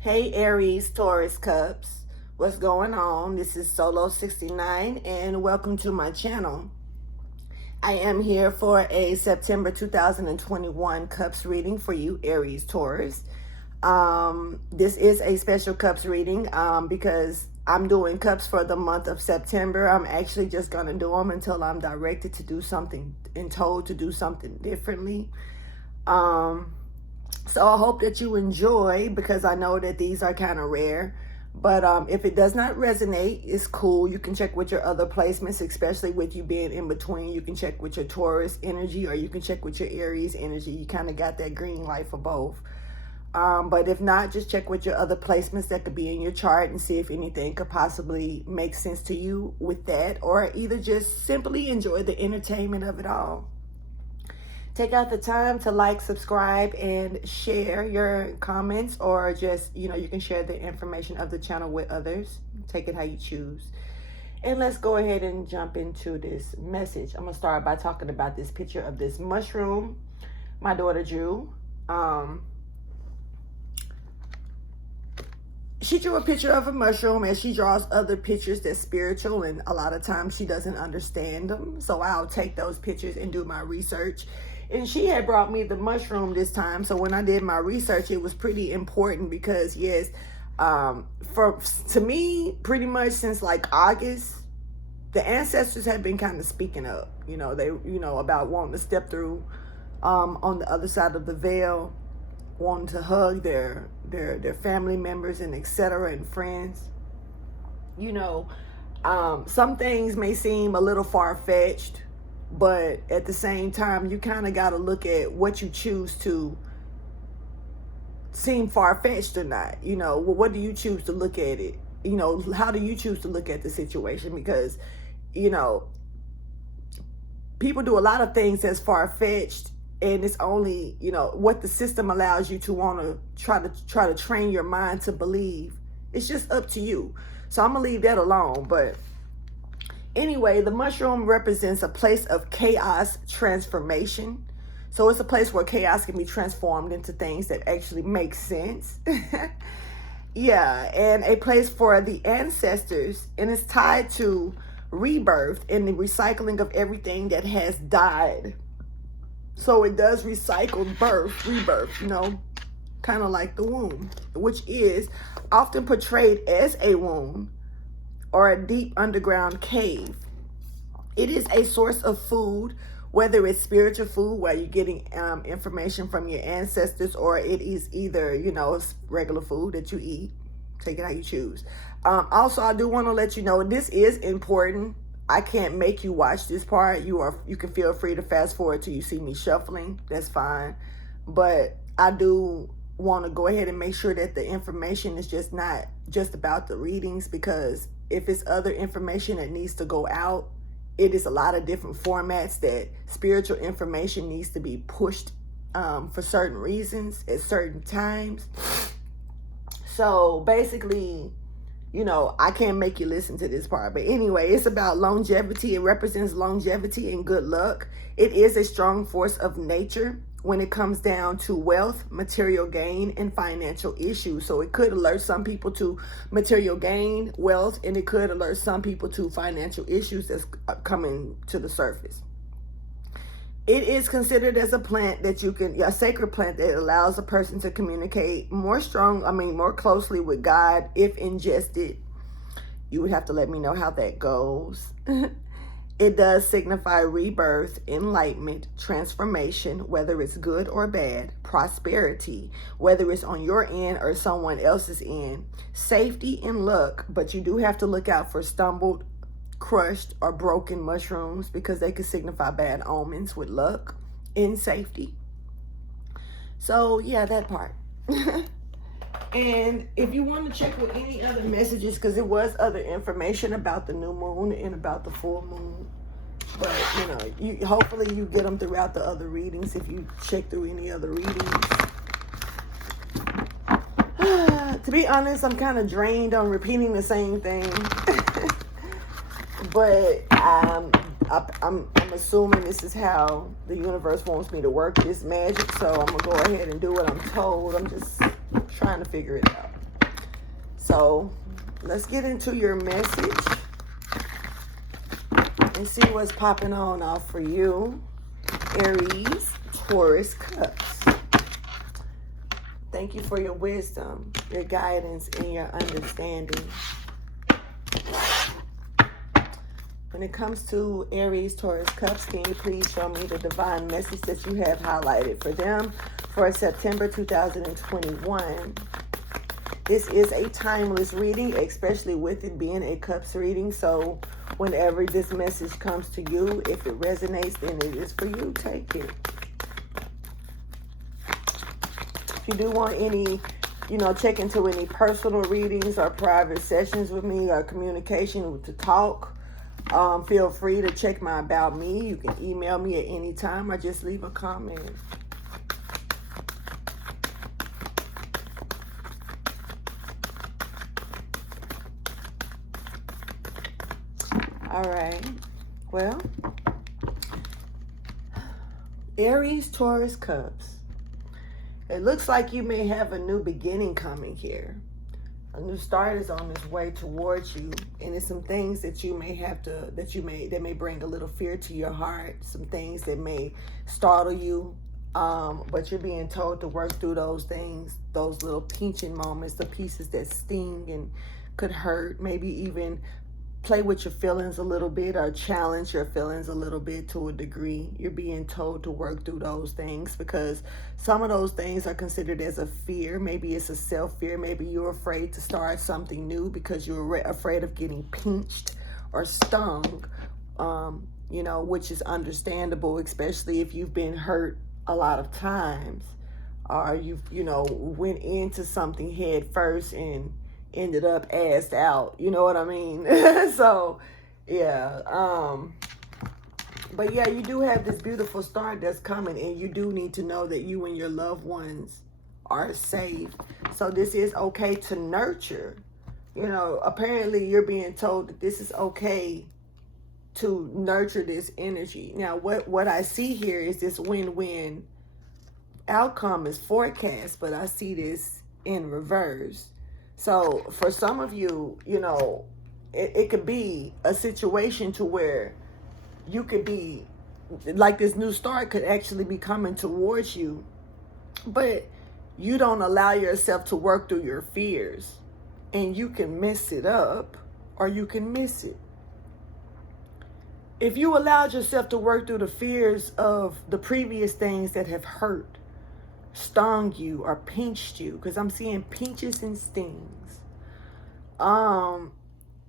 Hey Aries Taurus Cusp, what's going on? This is Solo 69 and welcome to my channel. I am here for a September 2021 Cups reading for you, Aries Taurus. This is a special Cups reading because I'm doing Cups for the month of September. I'm actually just going to do them until I'm directed to do something and told to do something differently. So I hope that you enjoy, because I know that these are kind of rare. But if it does not resonate, it's cool. You can check with your other placements, especially with you being in between. You can check with your Taurus energy, or you can check with your Aries energy. You kind of got that green light for both. But if not, just check with your other placements that could be in your chart and see if anything could possibly make sense to you with that, or either just simply enjoy the entertainment of it all. Take out the time to like, subscribe, and share your comments, or just, you can share the information of the channel with others. Take it how you choose. And let's go ahead and jump into this message. I'm going to start by talking about this picture of this mushroom my daughter drew. She drew a picture of a mushroom, and she draws other pictures that's spiritual, and a lot of times she doesn't understand them. So I'll take those pictures and do my research. And she had brought me the mushroom this time. So when I did my research, it was pretty important because, yes, to me, pretty much since like August, the ancestors have been kind of speaking up, about wanting to step through on the other side of the veil, wanting to hug their family members and etc. and friends. Some things may seem a little far-fetched, but at the same time, you kind of got to look at what you choose to seem far-fetched or not. What do you choose to look at it? How do you choose to look at the situation? Because, people do a lot of things that's far-fetched, and it's only, what the system allows you to want to try to train your mind to believe. It's just up to you. So I'm going to leave that alone. But anyway, the mushroom represents a place of chaos transformation. So it's a place where chaos can be transformed into things that actually make sense. Yeah, and a place for the ancestors, and it's tied to rebirth and the recycling of everything that has died. So it does recycle rebirth, kind of like the womb, which is often portrayed as a womb or a deep underground cave. It is a source of food, whether it's spiritual food, where you're getting information from your ancestors, or it is either, it's regular food that you eat. Take it how you choose. Also, I do want to let you know, this is important. I can't make you watch this part. You can feel free to fast forward till you see me shuffling. That's fine. But I do want to go ahead and make sure that the information is just not just about the readings, because if it's other information that needs to go out, it is a lot of different formats that spiritual information needs to be pushed for certain reasons at certain times. So basically, I can't make you listen to this part. But anyway, it's about longevity. It represents longevity and good luck. It is a strong force of nature when it comes down to wealth, material gain, and financial issues. So it could alert some people to material gain, wealth, and it could alert some people to financial issues that's coming to the surface. It is considered as a plant that a sacred plant that allows a person to communicate more closely with God if ingested. You would have to let me know how that goes. It does signify rebirth, enlightenment, transformation, whether it's good or bad, prosperity, whether it's on your end or someone else's end, safety and luck, but you do have to look out for stumbled, crushed, or broken mushrooms, because they could signify bad omens with luck and safety. So yeah, that part. And if you want to check with any other messages, because there was other information about the new moon and about the full moon, but hopefully you get them throughout the other readings if you check through any other readings. To be honest, I'm kind of drained on repeating the same thing. But I'm assuming this is how the universe wants me to work this magic, so I'm gonna go ahead and do what I'm told. I'm just trying to figure it out. So let's get into your message and see what's popping on off for you, Aries Taurus Cusp. Thank you for your wisdom, your guidance, and your understanding. When it comes to Aries Taurus Cusp, can you please show me the divine message that you have highlighted for them for September 2021? This is a timeless reading, especially with it being a Cups reading. So whenever this message comes to you, if it resonates, then it is for you. Take it. If you do want any, check into any personal readings or private sessions with me or communication to talk, feel free to check my About Me. You can email me at any time or just leave a comment. All right. Well, Aries Taurus Cusp. It looks like you may have a new beginning coming here. A new start is on its way towards you, and it's some things that you may have to, that may bring a little fear to your heart. Some things that may startle you, but you're being told to work through those things, those little pinching moments, the pieces that sting and could hurt. Maybe even play with your feelings a little bit or challenge your feelings a little bit to a degree. You're being told to work through those things because some of those things are considered as a fear. Maybe it's a self-fear. Maybe you're afraid to start something new because you're afraid of getting pinched or stung, which is understandable, especially if you've been hurt a lot of times or you've, went into something head first and ended up assed out, you know what I mean? So yeah, but yeah, you do have this beautiful start that's coming, and you do need to know that you and your loved ones are safe. So this is okay to nurture. Apparently you're being told that this is okay to nurture this energy. Now what I see here is this win-win outcome is forecast, but I see this in reverse. So for some of you, it could be a situation to where you could be like this new start could actually be coming towards you, but you don't allow yourself to work through your fears, and you can mess it up or you can miss it. If you allowed yourself to work through the fears of the previous things that have hurt, stung you, or pinched you, because I'm seeing pinches and stings.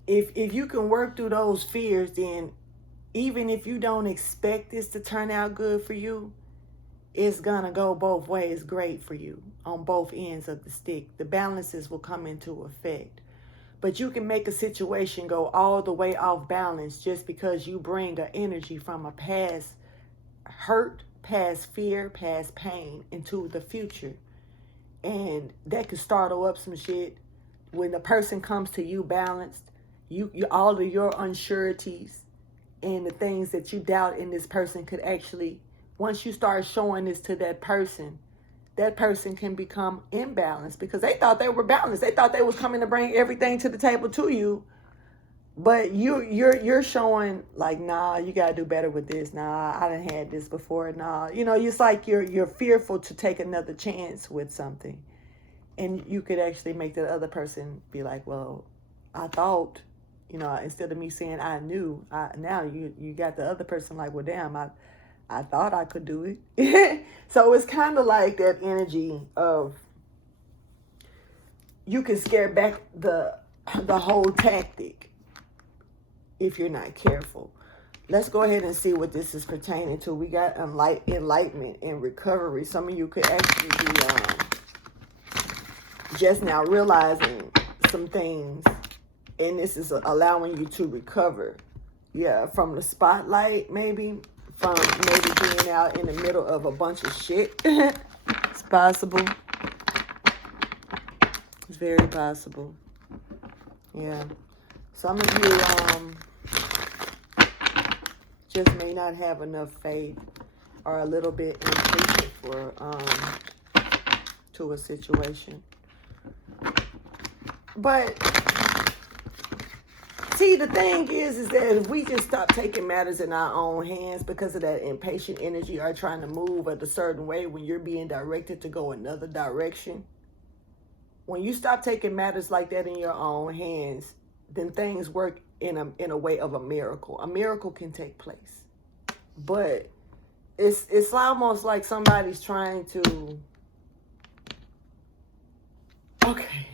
If you can work through those fears, then even if you don't expect this to turn out good for you, it's gonna go both ways great for you on both ends of the stick. The balances will come into effect. But you can make a situation go all the way off balance just because you bring an energy from a past hurt, past fear, past pain into the future. And that could startle up some shit. When the person comes to you balanced, you all of your unsureties and the things that you doubt in this person could actually, once you start showing this to that person can become imbalanced because they thought they were balanced. They thought they was coming to bring everything to the table to you. But you're showing like, nah, you gotta do better with this. Nah, I done had this before. Nah, it's like you're fearful to take another chance with something, and you could actually make the other person be like, well, I thought, instead of me saying I knew, now you got the other person like, well, damn, I thought I could do it. So it's kind of like that energy of you can scare back the whole tactic if you're not careful. Let's go ahead and see what this is pertaining to. We got enlightenment and recovery. Some of you could actually be just now realizing some things, and this is allowing you to recover. Yeah, from the spotlight, maybe. From maybe being out in the middle of a bunch of shit. It's possible. It's very possible. Yeah. Some of you just may not have enough faith or a little bit impatient for to a situation. But see, the thing is that if we just stop taking matters in our own hands because of that impatient energy or trying to move a certain way when you're being directed to go another direction, when you stop taking matters like that in your own hands, then things work in a way of a miracle. A miracle can take place. But it's almost like somebody's trying to, okay,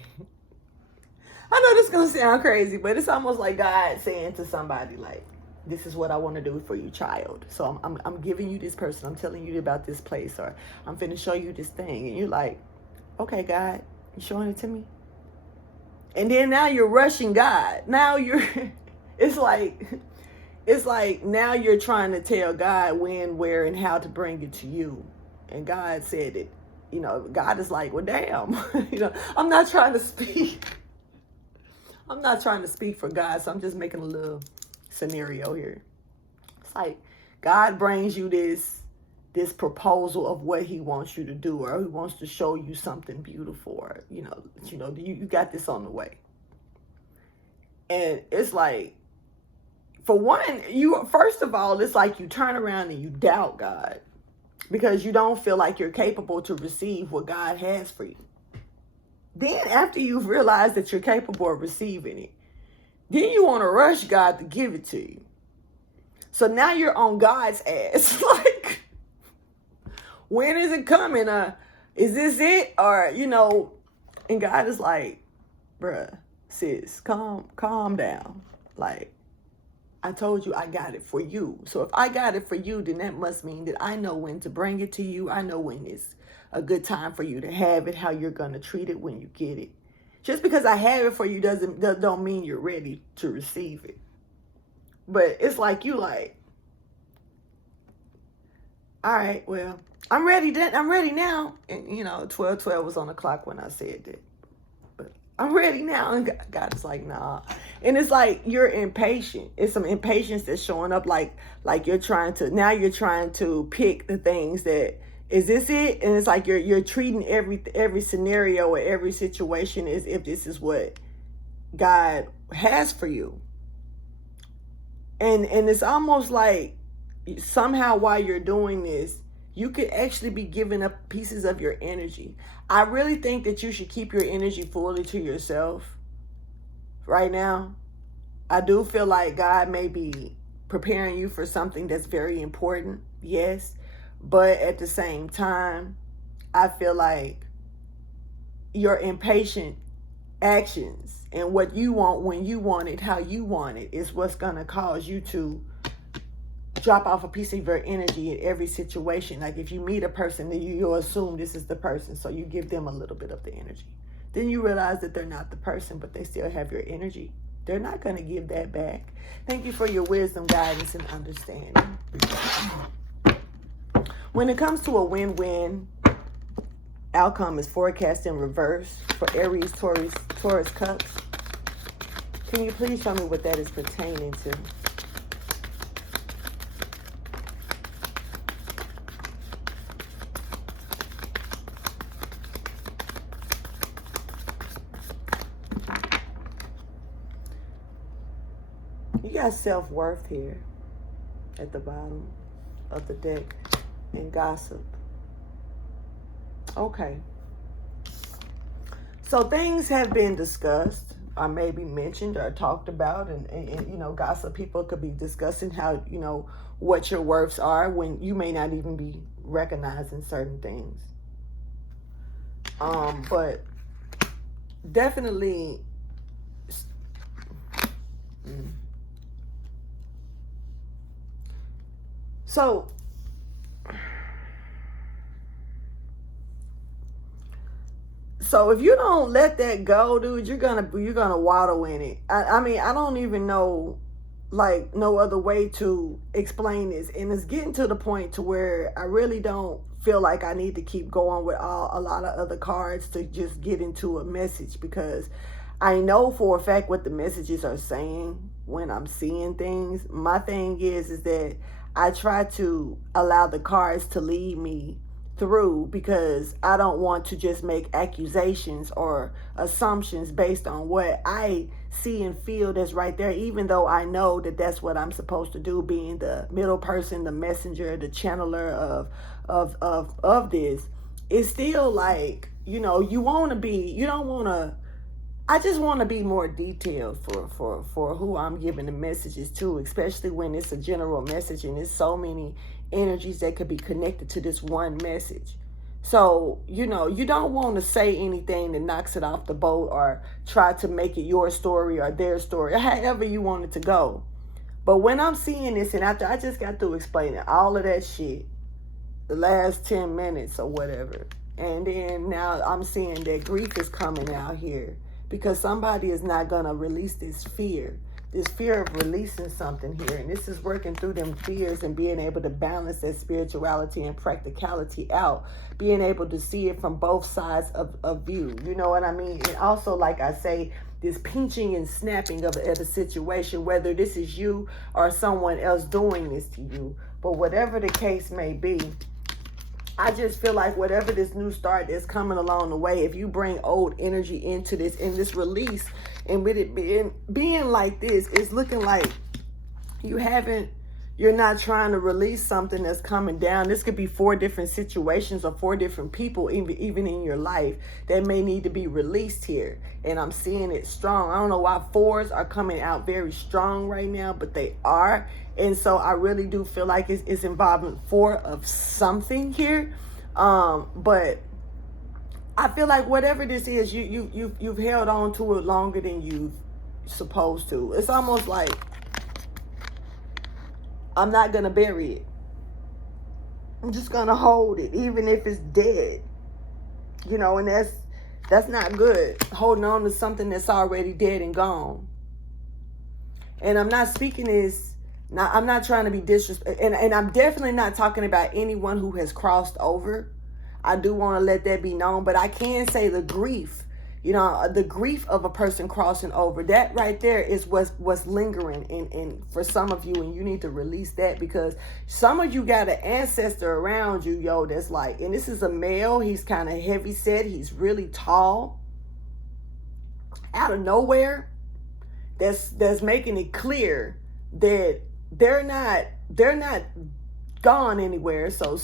I know this is going to sound crazy, but it's almost like God saying to somebody, like, this is what I want to do for you, child. So I'm giving you this person. I'm telling you about this place, or I'm finna show you this thing. And you're like, okay, God, you showing it to me? And then now you're rushing God. Now it's like now you're trying to tell God when, where, and how to bring it to you. And God said it. You know, God is like, well, damn. You know, I'm not trying to speak for God, so I'm just making a little scenario here. It's like God brings you this proposal of what he wants you to do, or he wants to show you something beautiful, or you got this on the way. And it's like, for one, first of all, it's like you turn around and you doubt God because you don't feel like you're capable to receive what God has for you. Then after you've realized that you're capable of receiving it, then you want to rush God to give it to you. So now you're on God's ass. Like, when is it coming? Is this it? Or, and God is like, bruh, sis, calm down. Like, I told you I got it for you. So if I got it for you, then that must mean that I know when to bring it to you. I know when it's a good time for you to have it, how you're going to treat it when you get it. Just because I have it for you don't mean you're ready to receive it. But it's like you like, all right, well, I'm ready now. And 12:12 was on the clock when I said that. But I'm ready now. And God is like, nah. And it's like you're impatient. It's some impatience that's showing up, like you're trying to pick the things that, is this it? And it's like you're treating every scenario or every situation as if this is what God has for you. And it's almost like somehow while you're doing this, you could actually be giving up pieces of your energy. I really think that you should keep your energy fully to yourself right now. I do feel like God may be preparing you for something that's very important, yes. But at the same time, I feel like your impatient actions and what you want when you want it, how you want it, is what's going to cause you to drop off a piece of your energy in every situation. Like if you meet a person, then you'll assume this is the person. So you give them a little bit of the energy. Then you realize that they're not the person, but they still have your energy. They're not going to give that back. Thank you for your wisdom, guidance, and understanding. When it comes to a win-win outcome is forecast in reverse for Aries Taurus Cusp. Can you please show me what that is pertaining to? You got self-worth here at the bottom of the deck. And gossip. Okay. So things have been discussed or maybe mentioned or talked about, and gossip people could be discussing how, what your worths are when you may not even be recognizing certain things. But definitely So if you don't let that go, dude, you're gonna waddle in it. I mean, I don't even know, like, no other way to explain this. And it's getting to the point to where I really don't feel like I need to keep going with a lot of other cards to just get into a message, because I know for a fact what the messages are saying when I'm seeing things. My thing is that I try to allow the cards to lead me through, because I don't want to just make accusations or assumptions based on what I see and feel that's right there, even though I know that that's what I'm supposed to do, being the middle person, the messenger, the channeler of this. It's still like, you know, you don't want to, I just want to be more detailed for who I'm giving the messages to, especially when it's a general message and there's so many energies that could be connected to this one message. So, you know, you don't want to say anything that knocks it off the boat or try to make it your story or their story, however you want it to go. But when I'm seeing this, and after I just got through explaining all of that shit, the last 10 minutes or whatever, and then now I'm seeing that grief is coming out here, because somebody is not going to release this fear of releasing something here. And this is working through them fears and being able to balance that spirituality and practicality out, being able to see it from both sides of view. You know what I mean? And also, like I say, this pinching and snapping of a situation, whether this is you or someone else doing this to you. But whatever the case may be, I just feel like whatever this new start that's coming along the way, if you bring old energy into this, in this release, and with it being like this, it's looking like you're not trying to release something that's coming down. This could be 4 different situations or 4 different people, even in your life, that may need to be released here. And I'm seeing it strong. I don't know why 4s are coming out very strong right now, but they are. And so I really do feel like it's involving 4 of something here. But I feel like whatever this is, you've held on to it longer than you've supposed to. It's almost like, I'm not going to bury it. I'm just going to hold it, even if it's dead. You know, and that's not good. Holding on to something that's already dead and gone. And I'm not speaking this, I'm not trying to be disrespectful. And I'm definitely not talking about anyone who has crossed over. I do want to let that be known. But I can say the grief, you know, the grief of a person crossing over, that right there is what's lingering in for some of you, and you need to release that, because some of you got an ancestor around you, yo, that's like, and this is a male, he's kind of heavy set, he's really tall, out of nowhere, that's making it clear that they're not gone anywhere. So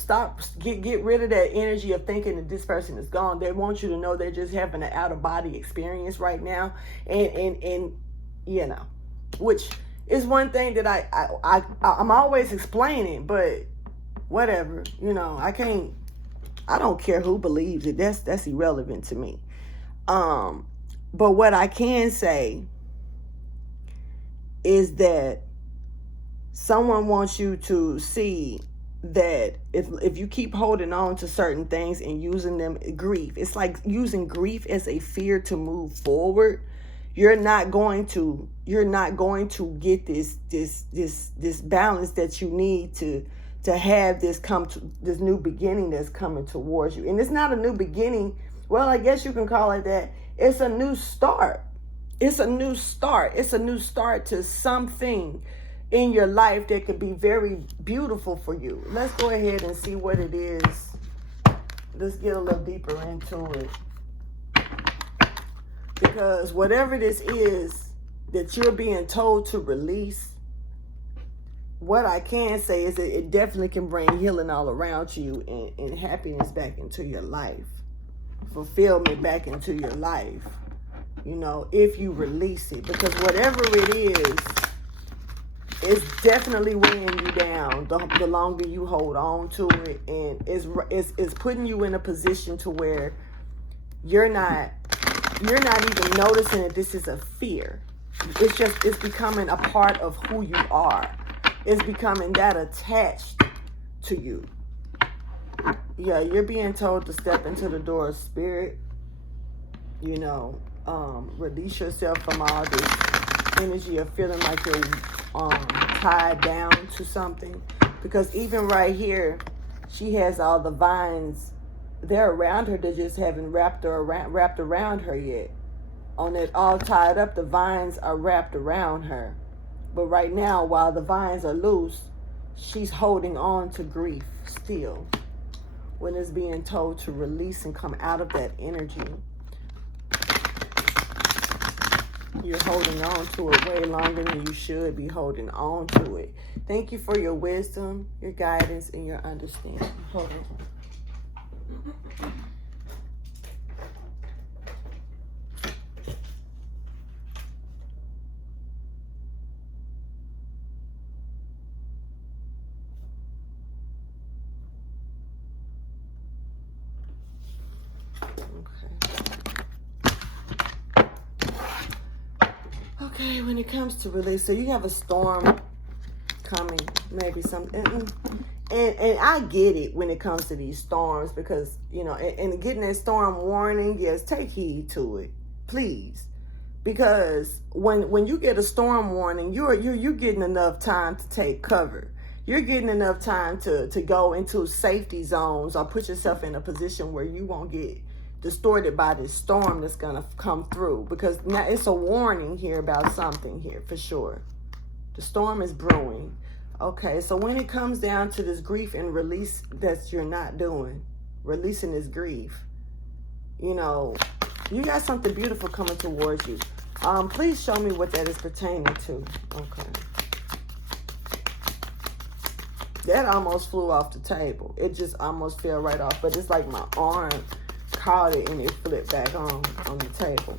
get rid of that energy of thinking that this person is gone. They want you to know they're just having an out of body experience right now, and you know, which is one thing that I'm always explaining, but whatever, you know, I don't care who believes it. That's irrelevant to me. But what I can say is that someone wants you to see that if you keep holding on to certain things and using them, grief, it's like using grief as a fear to move forward. You're not going to get this balance that you need to have this new beginning that's coming towards you. And it's not a new beginning. Well, I guess you can call it that. It's a new start. It's a new start. It's a new start to something in your life that could be very beautiful for you. Let's go ahead and see what it is. Let's get a little deeper into it. Because whatever this is that you're being told to release, what I can say is that it definitely can bring healing all around you, and happiness back into your life. Fulfillment back into your life. You know, if you release it. Because whatever it is, it's definitely weighing you down the longer you hold on to it, and it's putting you in a position to where you're not even noticing that this is a fear. It's becoming a part of who you are. It's becoming that attached to you. Yeah, you're being told to step into the door of spirit. You know, release yourself from all this energy of feeling like you're tied down to something, because even right here, she has all the vines. They're around her. They just haven't wrapped around her yet. On it all tied up, the vines are wrapped around her. But right now, while the vines are loose, she's holding on to grief still. when it's being told to release and come out of that energy. You're holding on to it way longer than you should be holding on to it. Thank you for your wisdom, your guidance, and your understanding. Hold on. Okay, when it comes to release, so you have a storm coming, maybe something, and I get it when it comes to these storms, because, you know, and getting that storm warning, yes, take heed to it, please, because when you get a storm warning, you're getting enough time to take cover. You're getting enough time to go into safety zones or put yourself in a position where you won't get distorted by this storm that's gonna come through, because now it's a warning here about something here for sure. The storm is brewing. Okay, so when it comes down to this grief and release that you're not doing, releasing this grief, you know, you got something beautiful coming towards you. Please show me what that is pertaining to. Okay. That almost flew off the table. It just almost fell right off, but it's like my arm caught it and it flipped back on the table.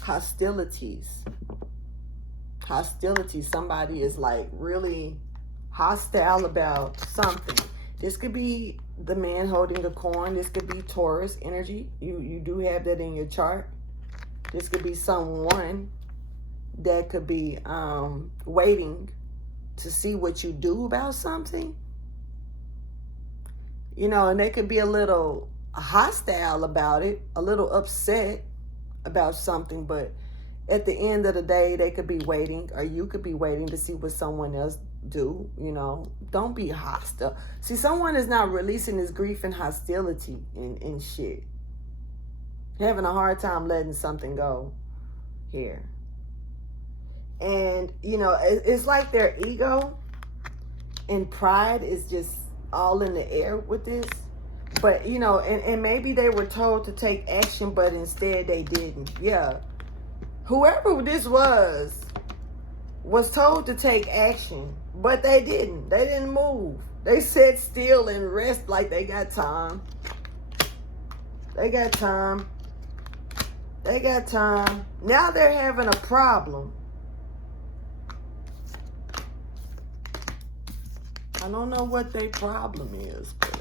Hostilities. Somebody is like really hostile about something. This could be the man holding a coin. This could be Taurus energy. You do have that in your chart. This could be someone that could be waiting to see what you do about something. You know, and they could be a little hostile about it, a little upset about something, but at the end of the day, they could be waiting, or you could be waiting to see what someone else do. You know, don't be hostile. See, someone is not releasing this grief and hostility and shit. Having a hard time letting something go here. And, you know, it's like their ego and pride is just all in the air with this. But, you know, and maybe they were told to take action, but instead they didn't. Yeah. Whoever this was told to take action, but they didn't. They didn't move. They sat still and rest like they got time. They got time. They got time. Now they're having a problem. I don't know what their problem is, but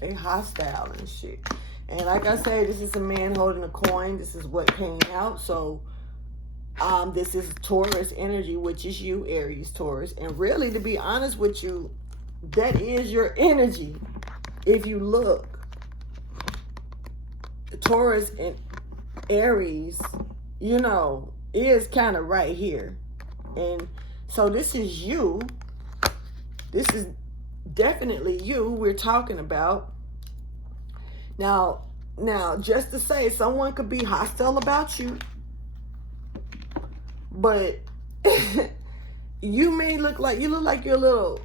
they hostile and shit. And like I say, this is a man holding a coin. This is what came out. So this is Taurus energy, which is you, Aries Taurus. And really, to be honest with you, that is your energy. If you look, Taurus and Aries, you know, is kind of right here. And so this is you. This is definitely you we're talking about. Now, just to say, someone could be hostile about you, but you look like you're a little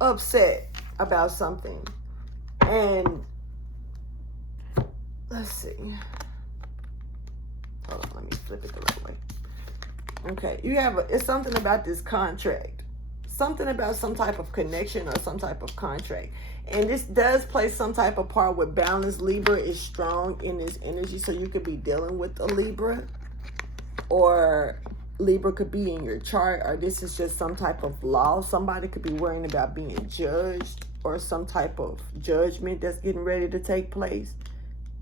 upset about something. And let's see. Hold on, let me flip it the right way. Okay, it's something about this contract. Something about some type of connection or some type of contract. And this does play some type of part with balance. Libra is strong in this energy, so you could be dealing with a Libra, or Libra could be in your chart, or this is just some type of law. Somebody could be worrying about being judged, or some type of judgment that's getting ready to take place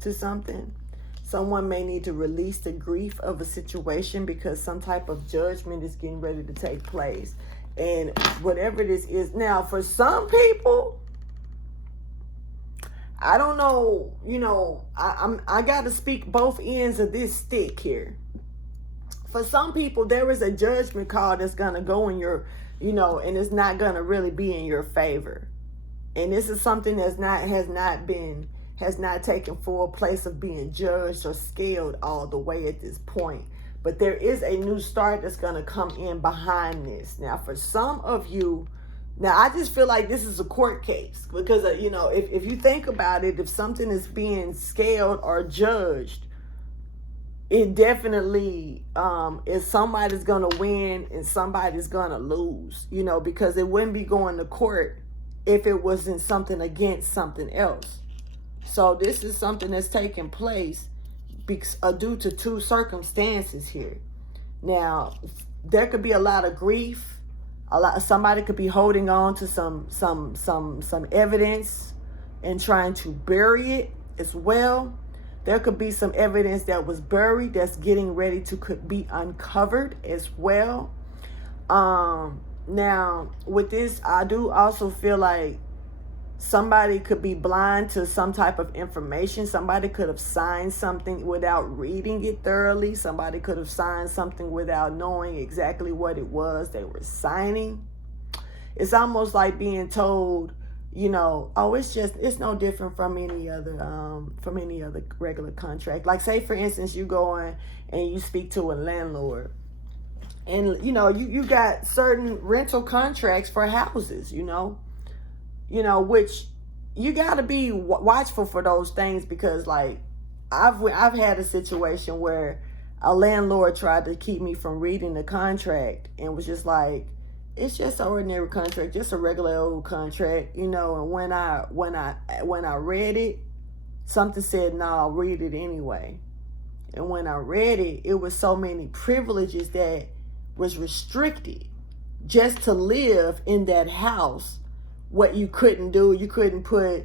to something. Someone may need to release the grief of a situation because some type of judgment is getting ready to take place. And whatever this is. Now, for some people, I don't know, you know, I got to speak both ends of this stick here. For some people, there is a judgment call that's going to go in your, you know, and it's not going to really be in your favor. And this is something that's has not taken full place of being judged or scaled all the way at this point. But there is a new start that's going to come in behind this. Now, for some of you, now I just feel like this is a court case because, you know, if you think about it, if something is being scaled or judged, it definitely is somebody's going to win and somebody's going to lose, you know, because it wouldn't be going to court if it wasn't something against something else. So this is something that's taking place due to two circumstances here. Now, there could be a lot of grief. Somebody could be holding on to some evidence and trying to bury it as well. There could be some evidence that was buried that's getting ready to be uncovered as well. Now, with this, I do also feel like somebody could be blind to some type of information. Somebody could have signed something without reading it thoroughly. Somebody could have signed something without knowing exactly what it was they were signing. It's almost like being told, you know, oh, it's no different from any other regular contract. Like, say for instance, you go in and you speak to a landlord, and you know, you got certain rental contracts for houses, you know, which you got to be watchful for those things, because like I've had a situation where a landlord tried to keep me from reading the contract and was just like, it's just an ordinary contract, just a regular old contract, you know. And when I read it, something said, no, I'll read it anyway. And when I read it, it was so many privileges that was restricted just to live in that house. What you couldn't do, you couldn't put,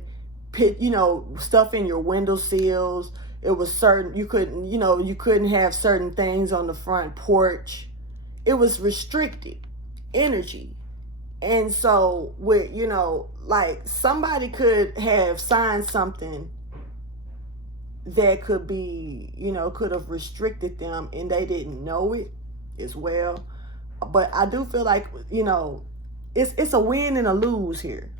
you know, stuff in your window sills. It was certain, you couldn't have certain things on the front porch. It was restricted energy. And so with, you know, like somebody could have signed something that could be, you know, could have restricted them and they didn't know it as well. But I do feel like, you know, it's a win and a lose here.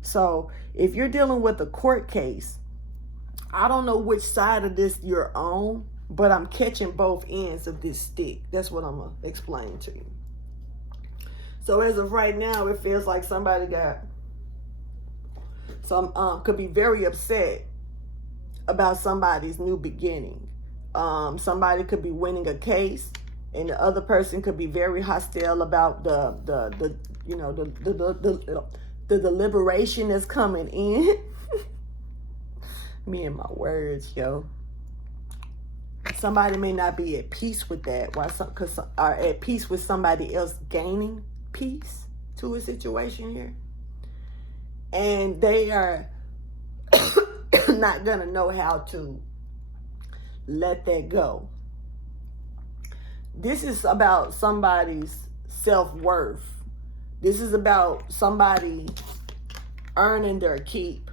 So if you're dealing with a court case, I don't know which side of this you're on, but I'm catching both ends of this stick. That's what I'm going to explain to you. So as of right now, it feels like somebody could be very upset about somebody's new beginning. Somebody could be winning a case, and the other person could be very hostile about the deliberation that's coming in. Me and my words, yo. Somebody may not be at peace with that, or at peace with somebody else gaining peace to a situation here, and they are not gonna know how to let that go. This is about somebody's self-worth. This is about somebody earning their keep.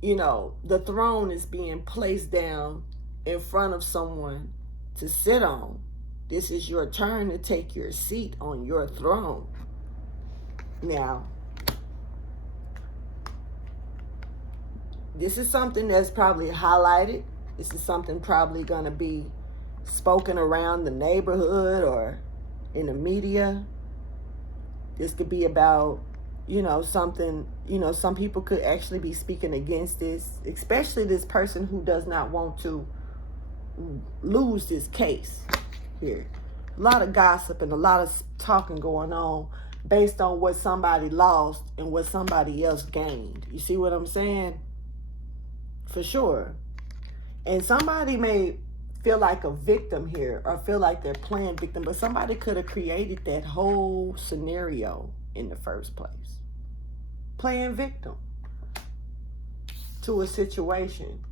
You know, the throne is being placed down in front of someone to sit on. This is your turn to take your seat on your throne. Now, this is something that's probably highlighted. This is something probably going to be spoken around the neighborhood or in the media. This could be about, you know, something, you know, some people could actually be speaking against this, especially this person who does not want to lose this case here. A lot of gossip and a lot of talking going on based on what somebody lost and what somebody else gained. You see what I'm saying? For sure. And somebody may feel like a victim here or feel like they're playing victim, but somebody could have created that whole scenario in the first place. Playing victim to a situation.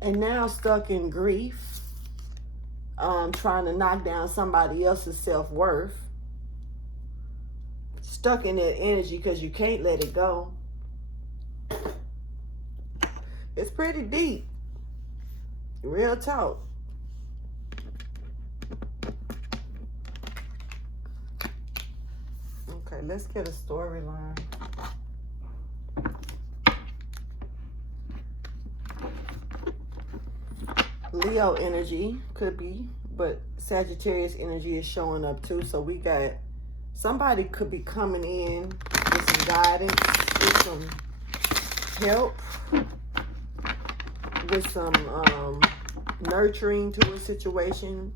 And now stuck in grief, trying to knock down somebody else's self-worth. Stuck in that energy because you can't let it go. It's pretty deep. Real talk. Okay, let's get a storyline. Leo energy could be, but Sagittarius energy is showing up too. So we got somebody could be coming in with some guidance, with some help, with some nurturing to a situation.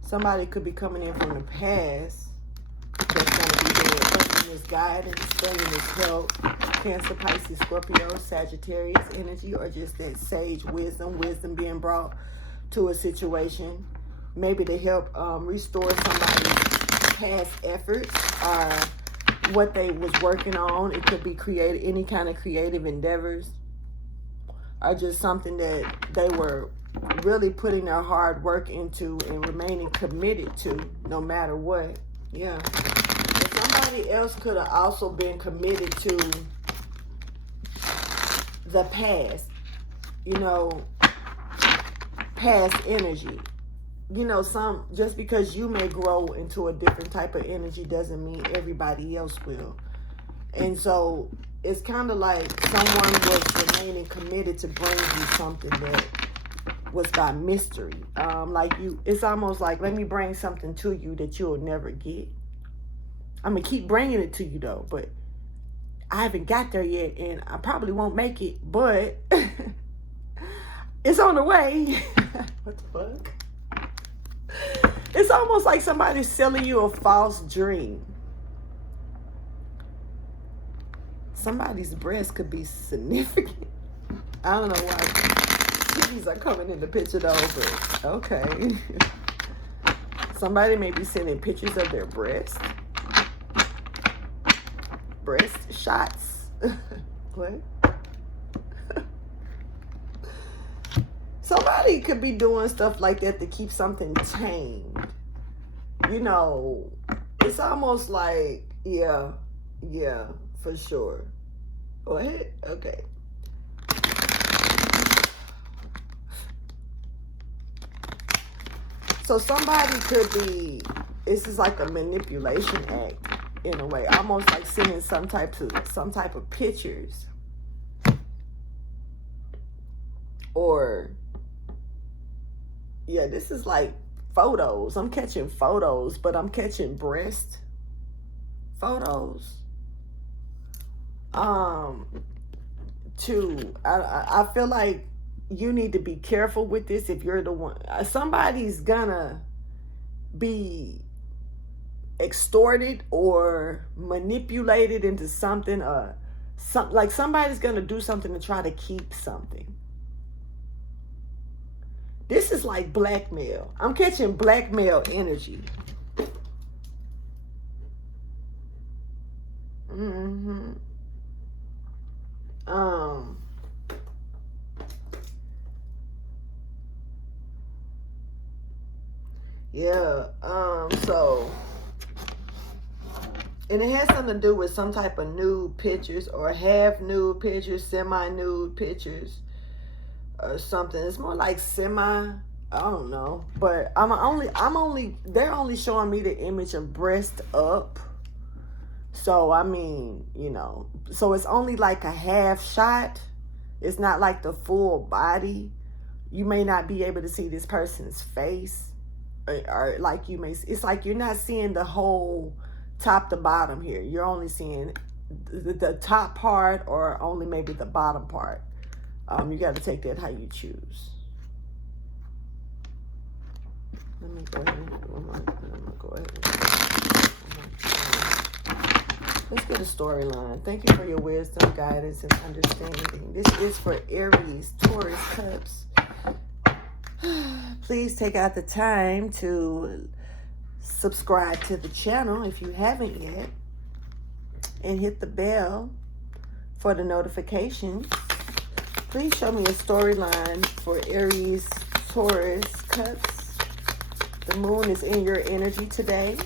Somebody could be coming in from the past that's going to be there, bringing this guidance, bringing this help. Cancer, Pisces, Scorpio, Sagittarius energy, or just that sage wisdom being brought to a situation. Maybe to help restore somebody's past efforts or what they was working on. It could be creative, any kind of creative endeavors, or just something that they were really putting their hard work into and remaining committed to no matter what. Yeah. And somebody else could have also been committed to the past, you know, past energy. You know, just because you may grow into a different type of energy doesn't mean everybody else will. And so it's kind of like someone was remaining committed to bring you something that was by mystery. It's almost like, let me bring something to you that you'll never get. I'm going to keep bringing it to you though, but I haven't got there yet, and I probably won't make it, but it's on the way. What the fuck? It's almost like somebody's selling you a false dream. Somebody's breast could be significant. I don't know why titties are coming in the picture though, but okay. Somebody may be sending pictures of their breast shots. What? Somebody could be doing stuff like that to keep something tamed. You know, it's almost like, yeah, for sure. Go ahead. Okay. So somebody could be, this is like a manipulation act in a way, almost like sending some type of pictures, or yeah, this is like photos. I'm catching photos, but I'm catching breast photos. I feel like you need to be careful with this if you're the one. Somebody's gonna be extorted or manipulated into something, like somebody's gonna do something to try to keep something. This is like blackmail. I'm catching blackmail energy. So, and it has something to do with some type of nude pictures or half nude pictures, semi-nude pictures or something. It's more like I don't know, but they're only showing me the image of breast up. So, I mean, you know, so it's only like a half shot. It's not like the full body. You may not be able to see this person's face, or like it's like you're not seeing the whole top to bottom here. You're only seeing the top part, or only maybe the bottom part. You got to take that how you choose. Let me go ahead. Let's get a storyline. Thank you for your wisdom, guidance, and understanding. This is for Aries Taurus Cusp. Please take out the time to subscribe to the channel if you haven't yet, and hit the bell for the notifications. Please show me a storyline for Aries Taurus Cusp. The moon is in your energy today.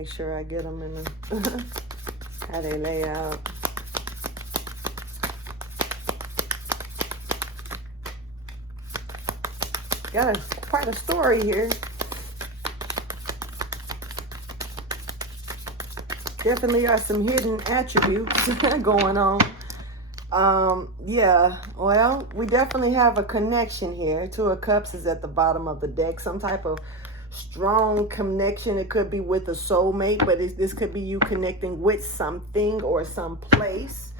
make sure I get them in the how they lay out. Got quite a story here. Definitely are some hidden attributes going on. Yeah, well, we definitely have a connection here. Two of Cups is at the bottom of the deck. Some type of strong connection. It could be with a soulmate, but this could be you connecting with something or some place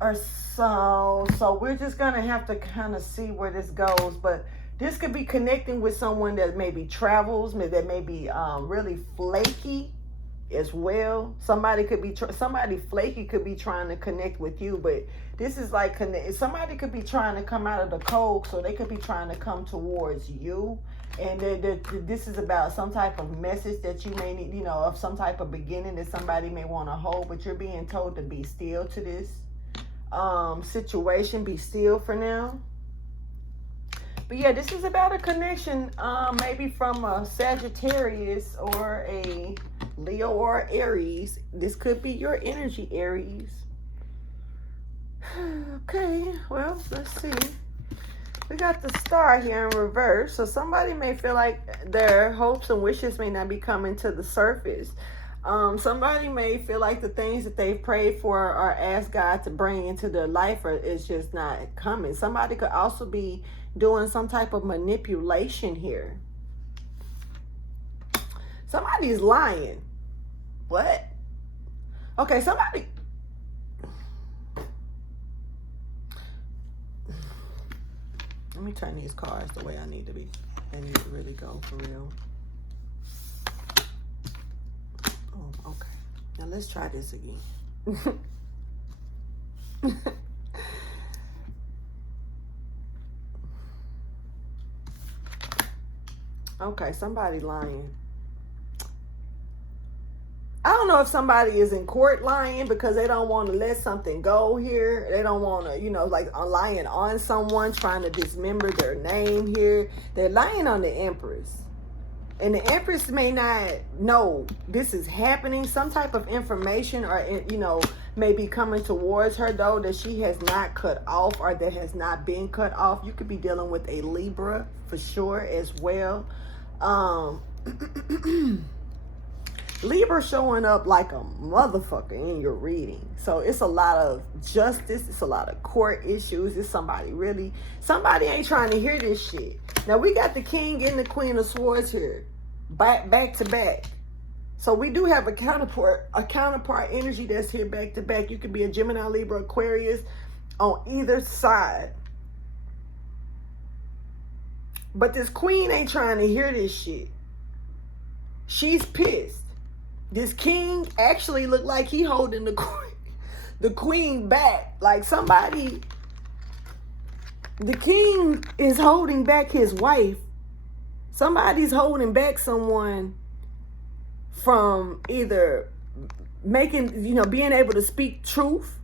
or so we're just gonna have to kind of see where this goes. But this could be connecting with someone that maybe travels, that may be really flaky as well. Somebody could be somebody flaky could be trying to connect with you, but this is like somebody could be trying to come out of the cold, so they could be trying to come towards you. And this is about some type of message that you may need, of some type of beginning that somebody may want to hold, but you're being told to be still to this situation. Be still for now. But yeah, this is about a connection, maybe from a Sagittarius or a Leo or Aries. This could be your energy, Aries. Okay, well, let's see. We got the Star here in reverse. So somebody may feel like their hopes and wishes may not be coming to the surface. Somebody may feel like the things that they've prayed for or asked God to bring into their life is just not coming. Somebody could also be doing some type of manipulation here. Somebody's lying. What? Okay, somebody. Let me turn these cards the way I need to be. They need to really go for real. Oh, okay. Now let's try this again. Okay, somebody lying. I don't know if somebody is in court lying because they don't want to let something go here. They don't want to, like lying on someone, trying to dismember their name here. They're lying on the Empress. And the Empress may not know this is happening. Some type of information or, may be coming towards her, though, that she has not cut off or that has not been cut off. You could be dealing with a Libra for sure as well. Libra showing up like a motherfucker in your reading. So it's a lot of justice. It's a lot of court issues. It's somebody ain't trying to hear this shit. Now we got the King and the Queen of Swords here, back to back. So we do have a counterpart energy that's here back to back. You could be a Gemini, Libra, Aquarius on either side. But this Queen ain't trying to hear this shit. She's pissed. This King actually looked like he holding the Queen back. Like somebody, the King is holding back his wife. Somebody's holding back someone from either making, being able to speak truth.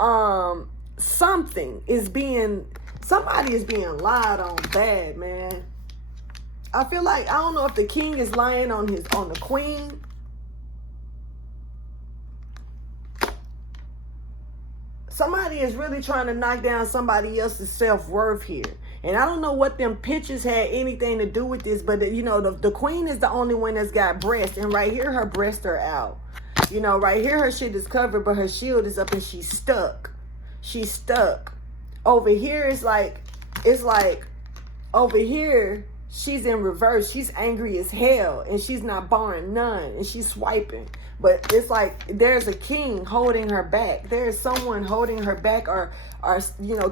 Somebody is being lied on bad, man. I feel like, I don't know if the King is lying on the Queen. Somebody is really trying to knock down somebody else's self-worth here. And I don't know what them pictures had anything to do with this, but the Queen is the only one that's got breasts. And right here, her breasts are out. Right here, her shit is covered, but her shield is up and she's stuck. She's stuck. Over here, it's like, over here, she's in reverse. She's angry as hell and she's not barring none and she's swiping. But it's like there's a King holding her back. There's someone holding her back or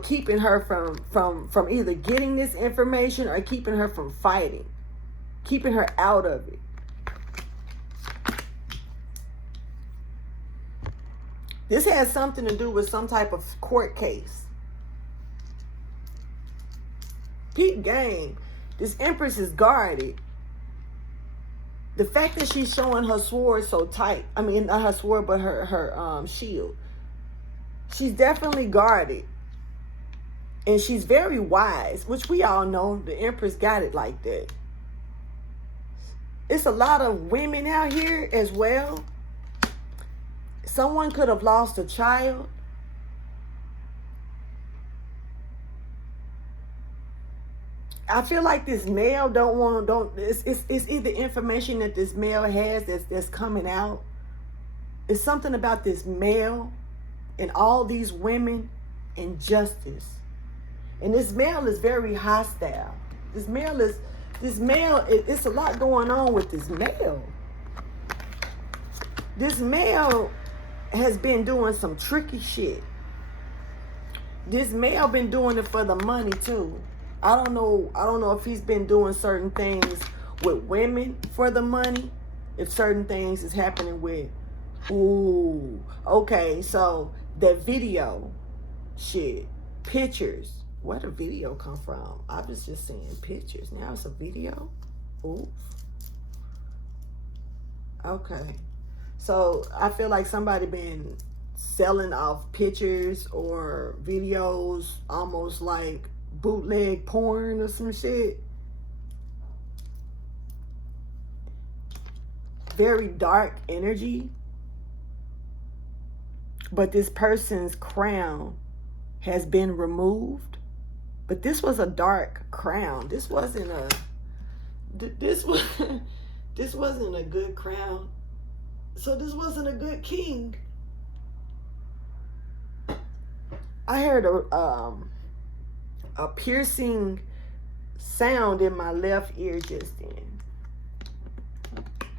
keeping her from either getting this information or keeping her from fighting. Keeping her out of it. This has something to do with some type of court case. Peep game. This Empress is guarded. The fact that she's showing her sword so tight, I mean, not her sword, but her shield. She's definitely guarded. And she's very wise, which we all know the Empress got it like that. It's a lot of women out here as well. Someone could have lost a child. I feel like this male it's either information that this male has that's coming out. It's something about this male and all these women and justice. And this male is very hostile. It's a lot going on with this male. This male has been doing some tricky shit. This male been doing it for the money too. I don't know if he's been doing certain things with women for the money. If certain things is happening with, ooh, okay, so that video shit, pictures. Where did video come from? I was just seeing pictures. Now it's a video. Ooh. Okay. So I feel like somebody been selling off pictures or videos, almost like bootleg porn or some shit. Very dark energy. But this person's crown has been removed. But this was a dark crown. This wasn't a this wasn't a good crown. So this wasn't a good king. I heard a piercing sound in my left ear just then.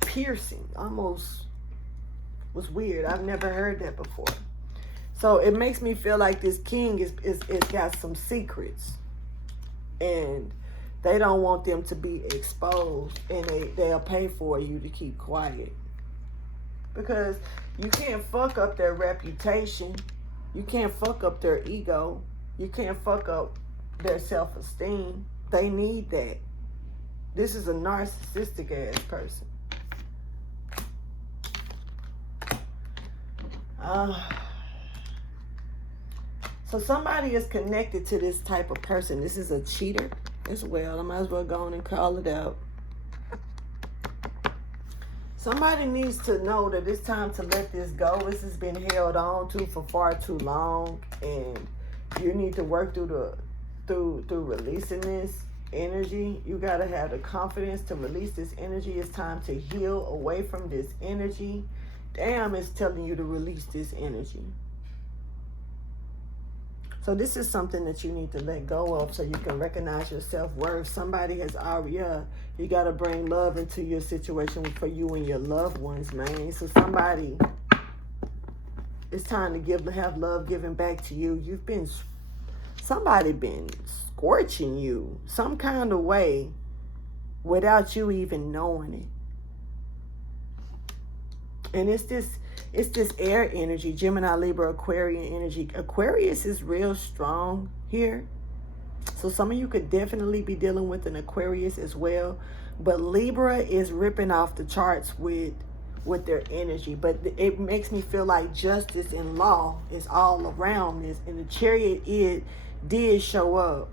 Piercing, almost was weird. I've never heard that before. So it makes me feel like this king is got some secrets, and they don't want them to be exposed, and they'll pay for you to keep quiet, because you can't fuck up their reputation. You can't fuck up their ego. You can't fuck up their self-esteem. They need that. This is a narcissistic ass person. So somebody is connected to this type of person. This is a cheater as well. I might as well go on and call it out. Somebody needs to know that it's time to let this go. This has been held on to for far too long, and you need to work through releasing this energy. You got to have the confidence to release this energy. It's time to heal away from this energy. Damn, it's telling you to release this energy. So this is something that you need to let go of so you can recognize your self-worth. Somebody has already, you got to bring love into your situation for you and your loved ones, man. So somebody, it's time to have love given back to you. Somebody been scorching you some kind of way without you even knowing it. And it's this air energy, Gemini, Libra, Aquarian energy. Aquarius is real strong here. So some of you could definitely be dealing with an Aquarius as well. But Libra is ripping off the charts with their energy. But it makes me feel like justice and law is all around this. And the Chariot, it did show up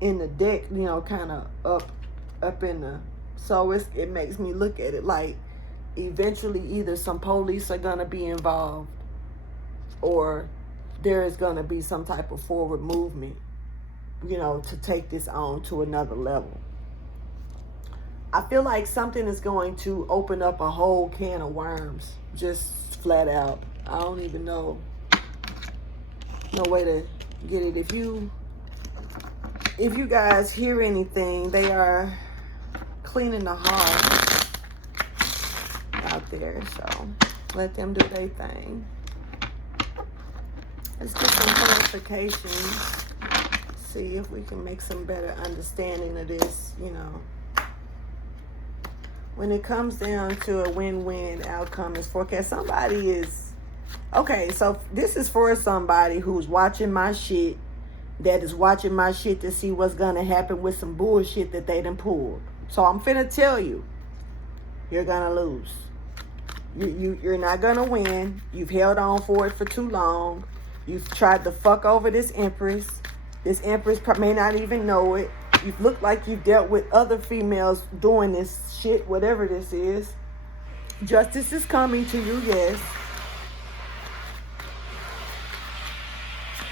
in the deck, you know, kind of up in the... So it makes me look at it like eventually either some police are going to be involved or there is going to be some type of forward movement, you know, to take this on to another level. I feel like something is going to open up a whole can of worms, just flat out. I don't even know no way to get it. If you guys hear anything, they are cleaning the heart out there, so let them do their thing. Let's get some clarification, see if we can make some better understanding of this, you know. When it comes down to a win-win outcome is forecast, somebody is, okay, so this is for somebody who's watching my shit, that is watching my shit to see what's gonna happen with some bullshit that they done pulled. So I'm finna tell you, you're gonna lose. You're not gonna win. You've held on for it for too long. You've tried to fuck over this Empress. This Empress may not even know it. You look like you've dealt with other females doing this shit, whatever this is. Justice is coming to you, yes.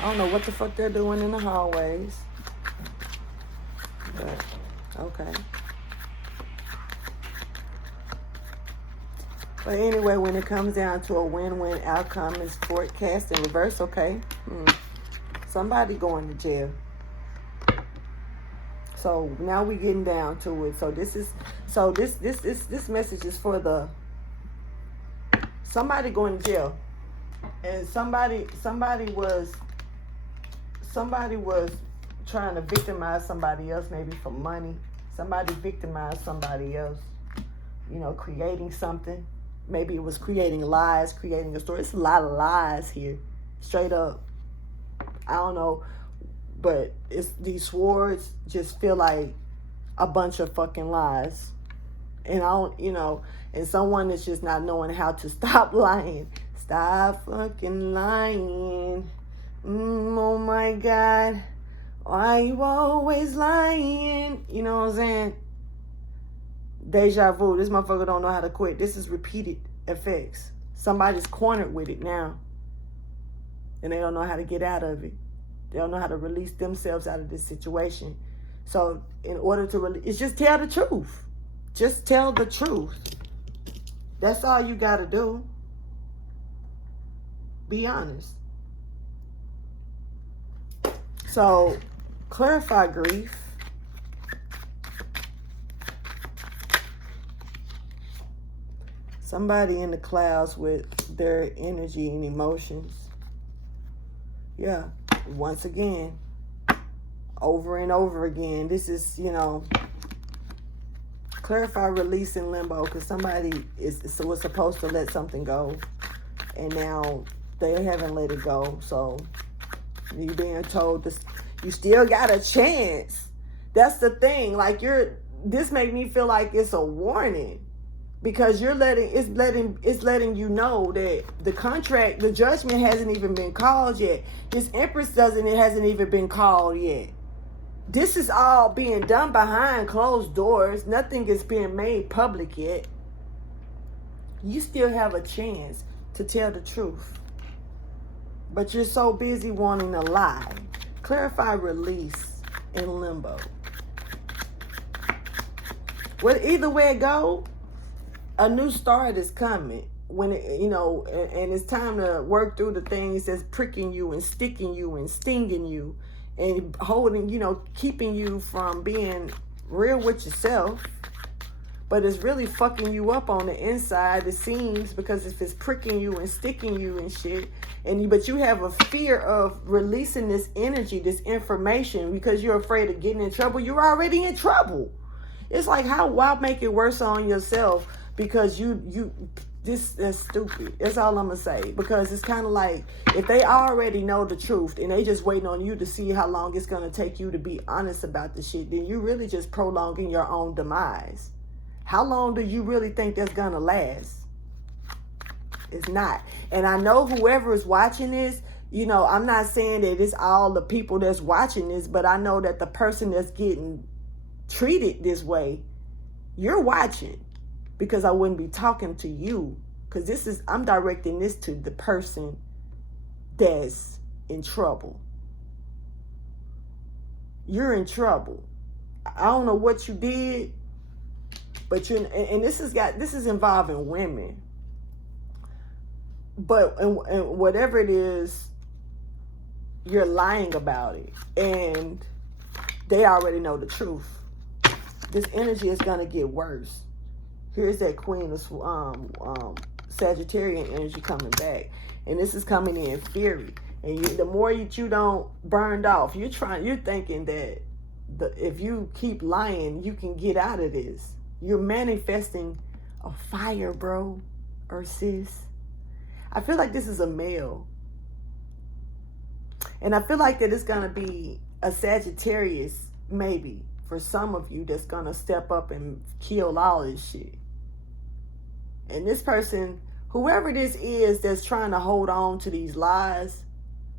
I don't know what the fuck they're doing in the hallways. But, okay. But anyway, when it comes down to a win-win outcome, is forecast in reverse, okay? Somebody going to jail. So now we getting down to it. So this message is for the somebody going to jail, and somebody was trying to victimize somebody else, maybe for money. Somebody victimized somebody else, you know, creating something. Maybe it was creating lies, creating a story. It's a lot of lies here, straight up. I don't know, but it's these swords just feel like a bunch of fucking lies. And I don't, you know, and someone that's just not knowing how to stop lying. Stop fucking lying. Oh my God. Why you always lying? You know what I'm saying? Deja vu. This motherfucker don't know how to quit. This is repeated effects. Somebody's cornered with it now. And they don't know how to get out of it. They don't know how to release themselves out of this situation. So in order to release, it's just tell the truth. Just tell the truth. That's all you got to do. Be honest. So clarify grief. Somebody in the clouds with their energy and emotions. Yeah, once again, over and over again. This is, you know, clarify release in limbo, because somebody was supposed to let something go, and now they haven't let it go. So you being told this, you still got a chance. That's the thing. Like this make me feel like it's a warning. Because it's letting you know that the judgment hasn't even been called yet. This Empress hasn't even been called yet. This is all being done behind closed doors. Nothing is being made public yet. You still have a chance to tell the truth. But you're so busy wanting to lie. Clarify release in limbo. Well, either way it go, a new start is coming. When it, you know, and it's time to work through the things that's pricking you and sticking you and stinging you and holding, you know, keeping you from being real with yourself. But it's really fucking you up on the inside, it seems, because if it's pricking you and sticking you and shit, but you have a fear of releasing this energy, this information, because you're afraid of getting in trouble. You're already in trouble. It's like, why make it worse on yourself? Because that's stupid. That's all I'm going to say. Because it's kind of like, if they already know the truth and they just waiting on you to see how long it's going to take you to be honest about the shit, then you're really just prolonging your own demise. How long do you really think that's going to last? It's not. And I know whoever is watching this, you know, I'm not saying that it's all the people that's watching this, but I know that the person that's getting treated this way, you're watching. Because I wouldn't be talking to you. Because I'm directing this to the person that's in trouble. You're in trouble. I don't know what you did, but and this is involving women. But and whatever it is, you're lying about it. And they already know the truth. This energy is going to get worse. Here's that Queen of Sagittarian energy coming back. And this is coming in fury. And the more you don't burned off, you're thinking that if you keep lying, you can get out of this. You're manifesting a fire, bro, or sis. I feel like this is a male. And I feel like that it's going to be a Sagittarius, maybe, for some of you, that's going to step up and kill all this shit. And this person, whoever this is that's trying to hold on to these lies,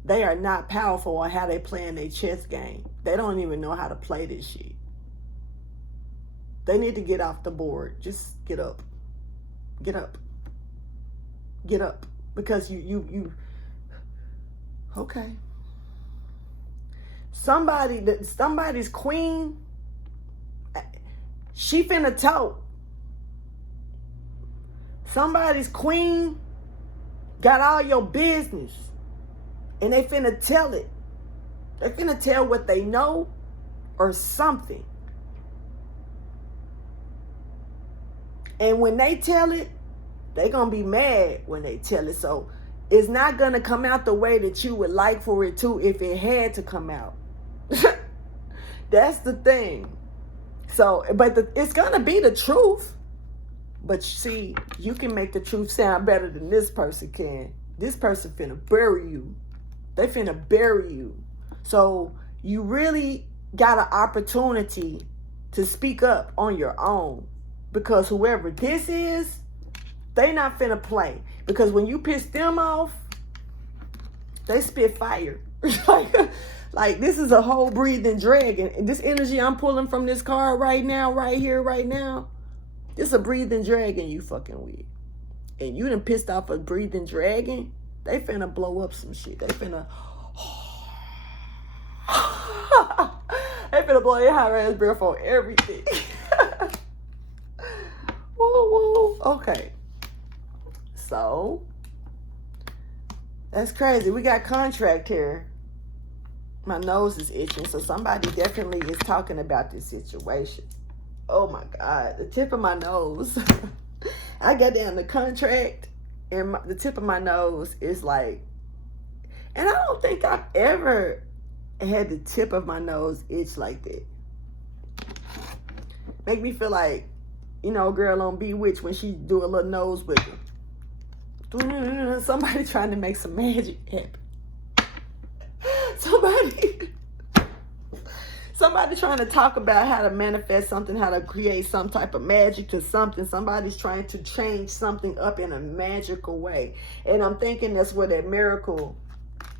they are not powerful on how they playing their chess game. They don't even know how to play this shit. They need to get off the board. Just get up. Get up. Get up. Because you okay. Somebody's queen, she finna talk. Somebody's queen got all your business, and they finna tell it. They finna tell what they know or something. And when they tell it, they gonna be mad when they tell it. So it's not gonna come out the way that you would like for it to if it had to come out. That's the thing. So, but it's gonna be the truth. But see, you can make the truth sound better than this person can. This person finna bury you. They finna bury you. So you really got an opportunity to speak up on your own. Because whoever this is, they not finna play. Because when you piss them off, they spit fire. Like this is a whole breathing dragon. And this energy I'm pulling from this card right now, right here, right now, this is a breathing dragon you fucking with. And you done pissed off a breathing dragon, they finna blow up some shit. They finna blow their hot ass breath on everything. Woo woo. Okay. So that's crazy. We got contract here. My nose is itching, so somebody definitely is talking about this situation. Oh my God, the tip of my nose. I got down the contract, and the tip of my nose is like, and I don't think I've ever had the tip of my nose itch like that. Make me feel like, you know, girl on Bewitched when she do a little nose wiggle. Somebody trying to make some magic happen. Somebody trying to talk about how to manifest something, how to create some type of magic to something. Somebody's trying to change something up in a magical way. And I'm thinking that's where that miracle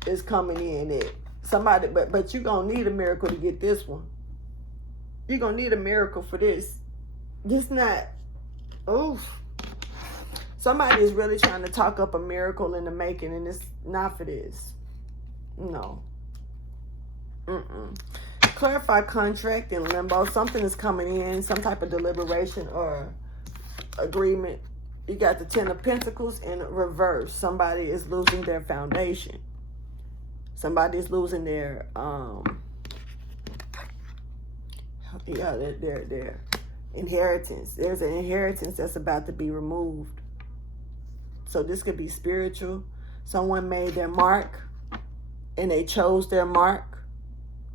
is coming in at. Somebody, but you're going to need a miracle to get this one. You're going to need a miracle for this. Just not, oof. Somebody is really trying to talk up a miracle in the making, and it's not for this. No. Clarify contract in limbo. Something is coming in, some type of deliberation or agreement. You got the Ten of Pentacles in reverse. Somebody is losing their foundation. Somebody is losing their their inheritance. There's an inheritance that's about to be removed. So this could be spiritual. Someone made their mark and they chose their mark,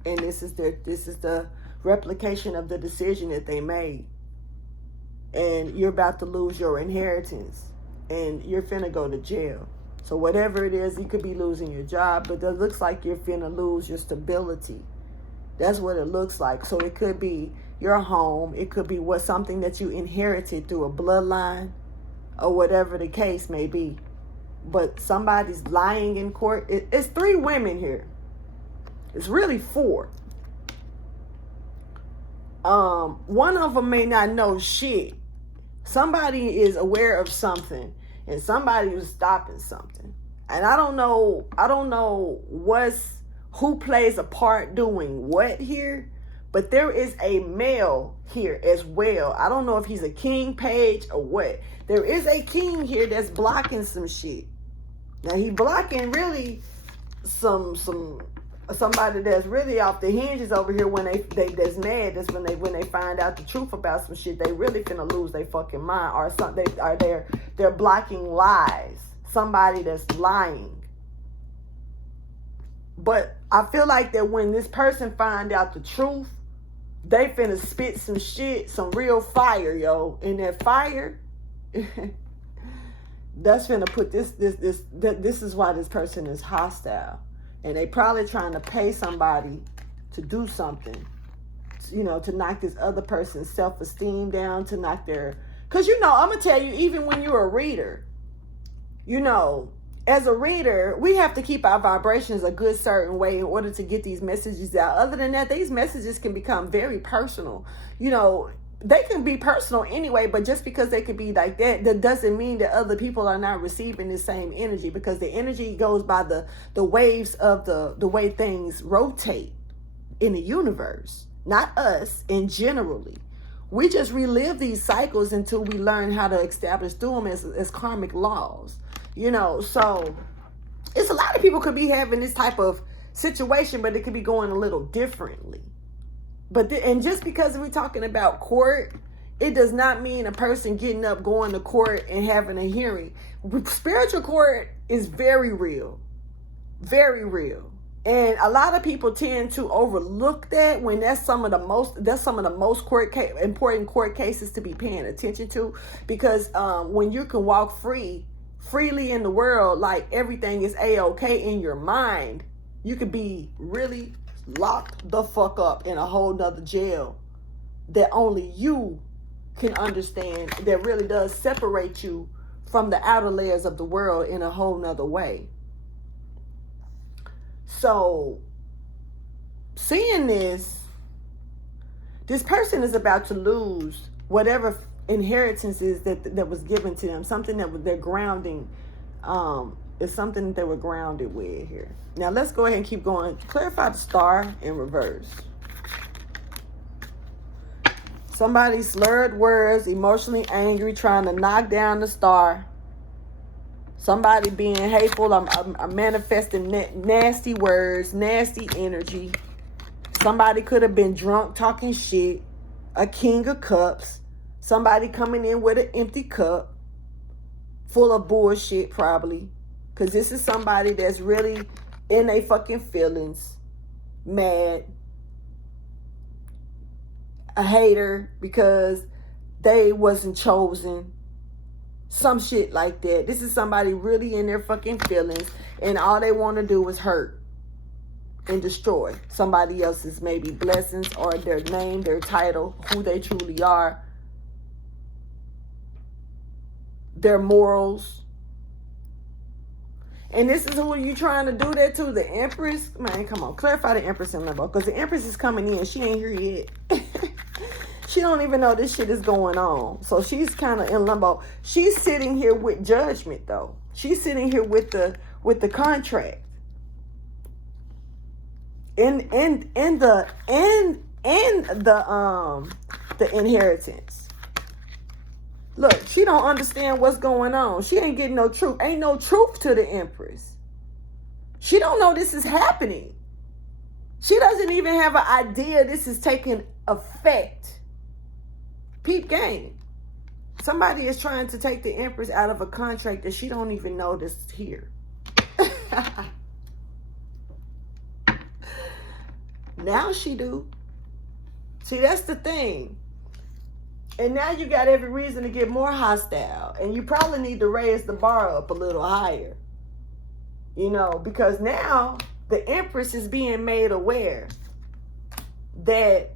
and this is the replication of the decision that they made. And you're about to lose your inheritance, and you're finna go to jail. So whatever it is, you could be losing your job, but it looks like you're finna lose your stability. That's what it looks like. So it could be your home. It could be something that you inherited through a bloodline or whatever the case may be. But somebody's lying in court. It's 3 women here. It's really 4. One of them may not know shit. Somebody is aware of something, and somebody was stopping something. And I don't know who plays a part doing what here, but there is a male here as well. I don't know if he's a king page or what. There is a king here that's blocking some shit. Now he blocking really somebody that's really off the hinges over here. When they that's mad, that's when they find out the truth about some shit. They really finna lose their fucking mind, or something. They're blocking lies. Somebody that's lying. But I feel like that when this person find out the truth, they finna spit some shit, some real fire, yo. And that fire, that's finna put this is why this person is hostile. And they probably trying to pay somebody to do something, you know, to knock this other person's self-esteem down, to knock their, because, you know, I'm going to tell you, even when you're a reader, you know, as a reader, we have to keep our vibrations a good certain way in order to get these messages out. Other than that, these messages can become very personal. You know, they can be personal anyway, but just because they could be like that, that doesn't mean that other people are not receiving the same energy, because the energy goes by the waves of the way things rotate in the universe, not us in generally. We just relive these cycles until we learn how to establish through them as karmic laws, you know. So it's a lot of people could be having this type of situation, but it could be going a little differently. But and just because we're talking about court, it does not mean a person getting up, going to court and having a hearing. Spiritual court is very real, very real. And a lot of people tend to overlook that, when that's some of the most important court cases to be paying attention to. Because when you can walk freely in the world, like everything is a-okay in your mind, you could be really locked the fuck up in a whole nother jail that only you can understand, that really does separate you from the outer layers of the world in a whole nother way. So seeing this person is about to lose whatever inheritance is that was given to them, something that they're grounding, is something that they were grounded with here. Now let's go ahead and keep going. Clarify the star in reverse. Somebody slurred words, emotionally angry, trying to knock down the star. Somebody being hateful. I'm manifesting nasty words, nasty energy. Somebody could have been drunk talking shit. A king of cups. Somebody coming in with an empty cup full of bullshit, probably. Because this is somebody that's really in their fucking feelings. Mad. A hater because they wasn't chosen. Some shit like that. This is somebody really in their fucking feelings, and all they want to do is hurt and destroy somebody else's maybe blessings, or their name, their title, who they truly are, their morals. And this is who you trying to do that to, the Empress? Man, come on, clarify the Empress in limbo, because the Empress is coming in. She ain't here yet. She don't even know this shit is going on. So she's kind of in limbo. She's sitting here with judgment, though. She's sitting here with the contract. And the inheritance. Look, she don't understand what's going on. She ain't getting no truth. Ain't no truth to the Empress. She don't know this is happening. She doesn't even have an idea this is taking effect. Peep game. Somebody is trying to take the Empress out of a contract that she don't even know this is here. Now she do. See, that's the thing. And now you got every reason to get more hostile. And you probably need to raise the bar up a little higher. You know, because now the Empress is being made aware that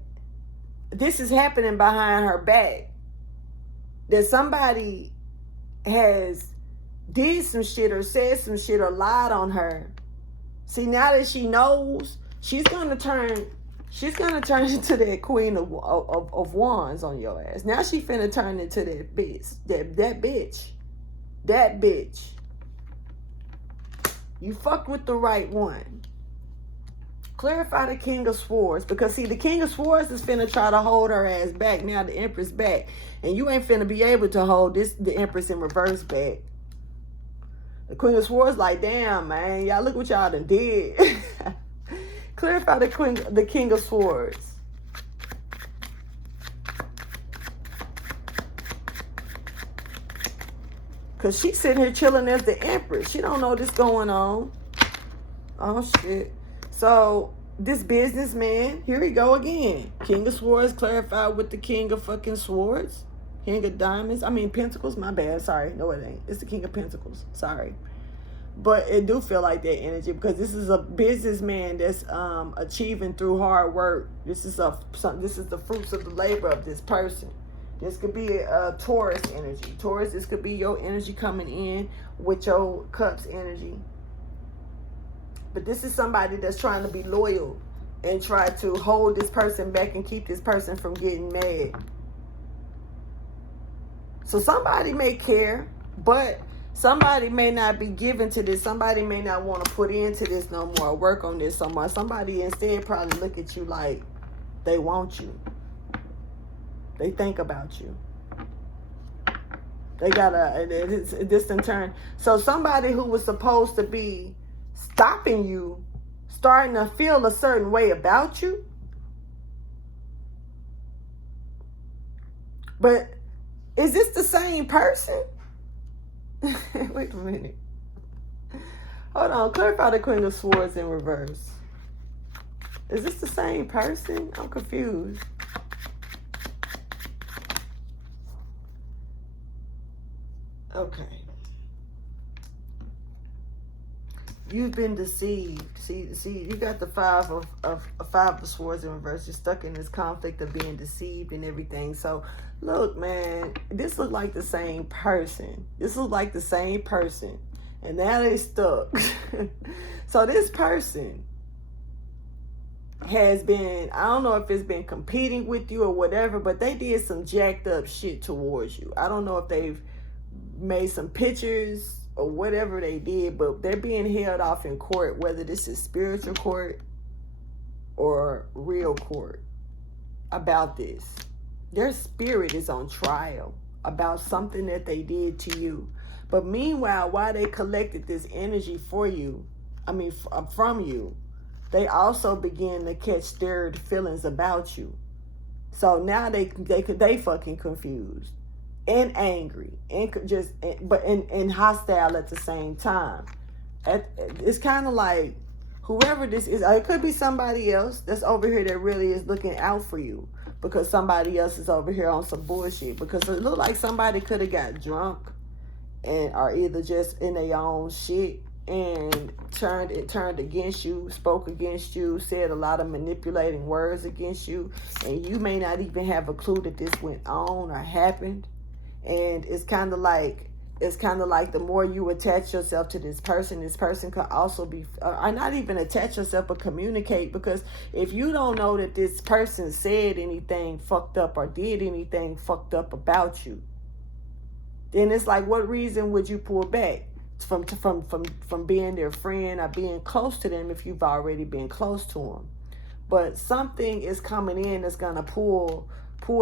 this is happening behind her back. That somebody has did some shit or said some shit or lied on her. See, now that she knows, she's gonna turn into that Queen of Wands on your ass. Now she finna turn into that bitch. That bitch. You fucked with the right one. Clarify the King of Swords. Because see, the King of Swords is finna try to hold her ass back. Now the Empress back. And you ain't finna be able to hold the Empress in reverse back. The Queen of Swords like, damn, man. Y'all look what y'all done did. Clarify the King of Swords. Because she's sitting here chilling as the Empress. She don't know this going on. Oh, shit. So, this businessman, here we go again. King of Swords clarified with the King of fucking Swords. King of Diamonds. I mean, Pentacles. My bad. Sorry. No, it ain't. It's the King of Pentacles. Sorry. But it do feel like that energy, because this is a businessman that's achieving through hard work. This is the fruits of the labor of this person. This could be a Taurus energy. Taurus, this could be your energy coming in with your cups energy. But this is somebody that's trying to be loyal and try to hold this person back and keep this person from getting mad. So somebody may care, but somebody may not be given to this. Somebody may not want to put into this no more, work on this so much. Somebody instead probably look at you like they want you. They think about you. They got a distant turn. So somebody who was supposed to be stopping you, starting to feel a certain way about you. But is this the same person? Wait a minute. Hold on. Clarify the Queen of Swords in reverse. Is this the same person? I'm confused. Okay. You've been deceived. See, you got the five of swords in reverse. You're stuck in this conflict of being deceived and everything. So, look, man, this look like the same person. This look like the same person, and now they stuck. So this person has been, I don't know if it's been competing with you or whatever, but they did some jacked up shit towards you. I don't know if they've made some pictures or whatever they did, but they're being held off in court, whether this is spiritual court or real court, about this. Their spirit is on trial about something that they did to you. But meanwhile, while they collected this energy from you, they also begin to catch stirred feelings about you. So now they fucking confused and angry and and hostile at the same time. It's kind of like whoever this is, it could be somebody else that's over here that really is looking out for you, because somebody else is over here on some bullshit. Because it looked like somebody could have got drunk and are either just in their own shit and turned against you, spoke against you, said a lot of manipulating words against you, and you may not even have a clue that this went on or happened. And it's kind of like the more you attach yourself to this person could also be, not even attach yourself, but communicate. Because if you don't know that this person said anything fucked up or did anything fucked up about you, then it's like, what reason would you pull back from being their friend or being close to them if you've already been close to them? But something is coming in that's gonna pull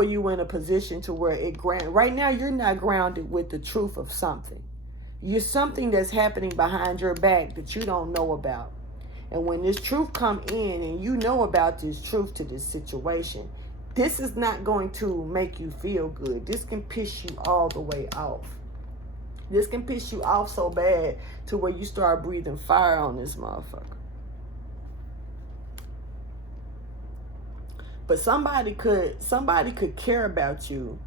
you in a position to where right now you're not grounded with the truth of something. You're something that's happening behind your back that you don't know about. And when this truth come in and you know about this truth to this situation, this is not going to make you feel good. This can piss you all the way off. This can piss you off so bad to where you start breathing fire on this motherfucker. But somebody could care about you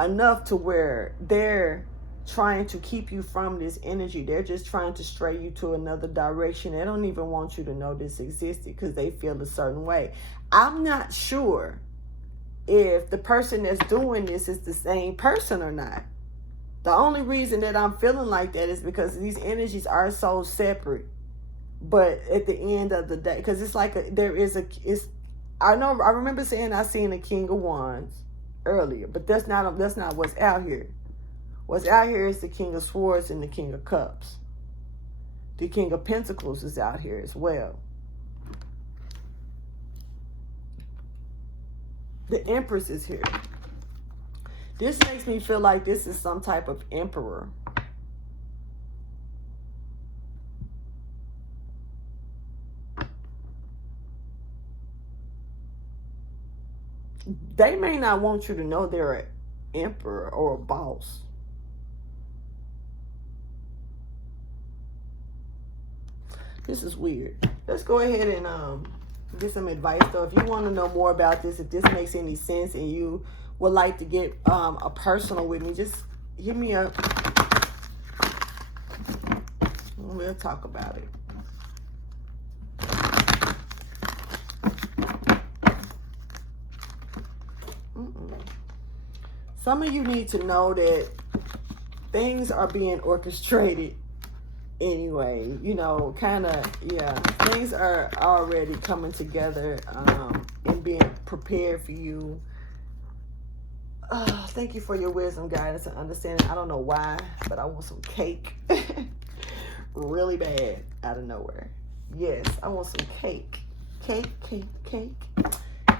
enough to where they're trying to keep you from this energy. They're just trying to stray you to another direction. They don't even want you to know this existed because they feel a certain way. I'm not sure if the person that's doing this is the same person or not. The only reason that I'm feeling like that is because these energies are so separate. But at the end of the day, because it's like I remember saying I seen a King of Wands earlier, but that's not what's out here. What's out here is the King of Swords and the King of Cups. The King of Pentacles is out here as well. The Empress is here. This makes me feel like this is some type of emperor. They may not want you to know they're an emperor or a boss. This is weird. Let's go ahead and get some advice, though. If you want to know more about this, if this makes any sense and you would like to get a personal with me, just hit me up. We'll talk about it. Some of you need to know that things are being orchestrated anyway. You know, things are already coming together and being prepared for you. Thank you for your wisdom, guidance, and understanding. I don't know why, but I want some cake. Really bad out of nowhere. Yes, I want some cake. Cake.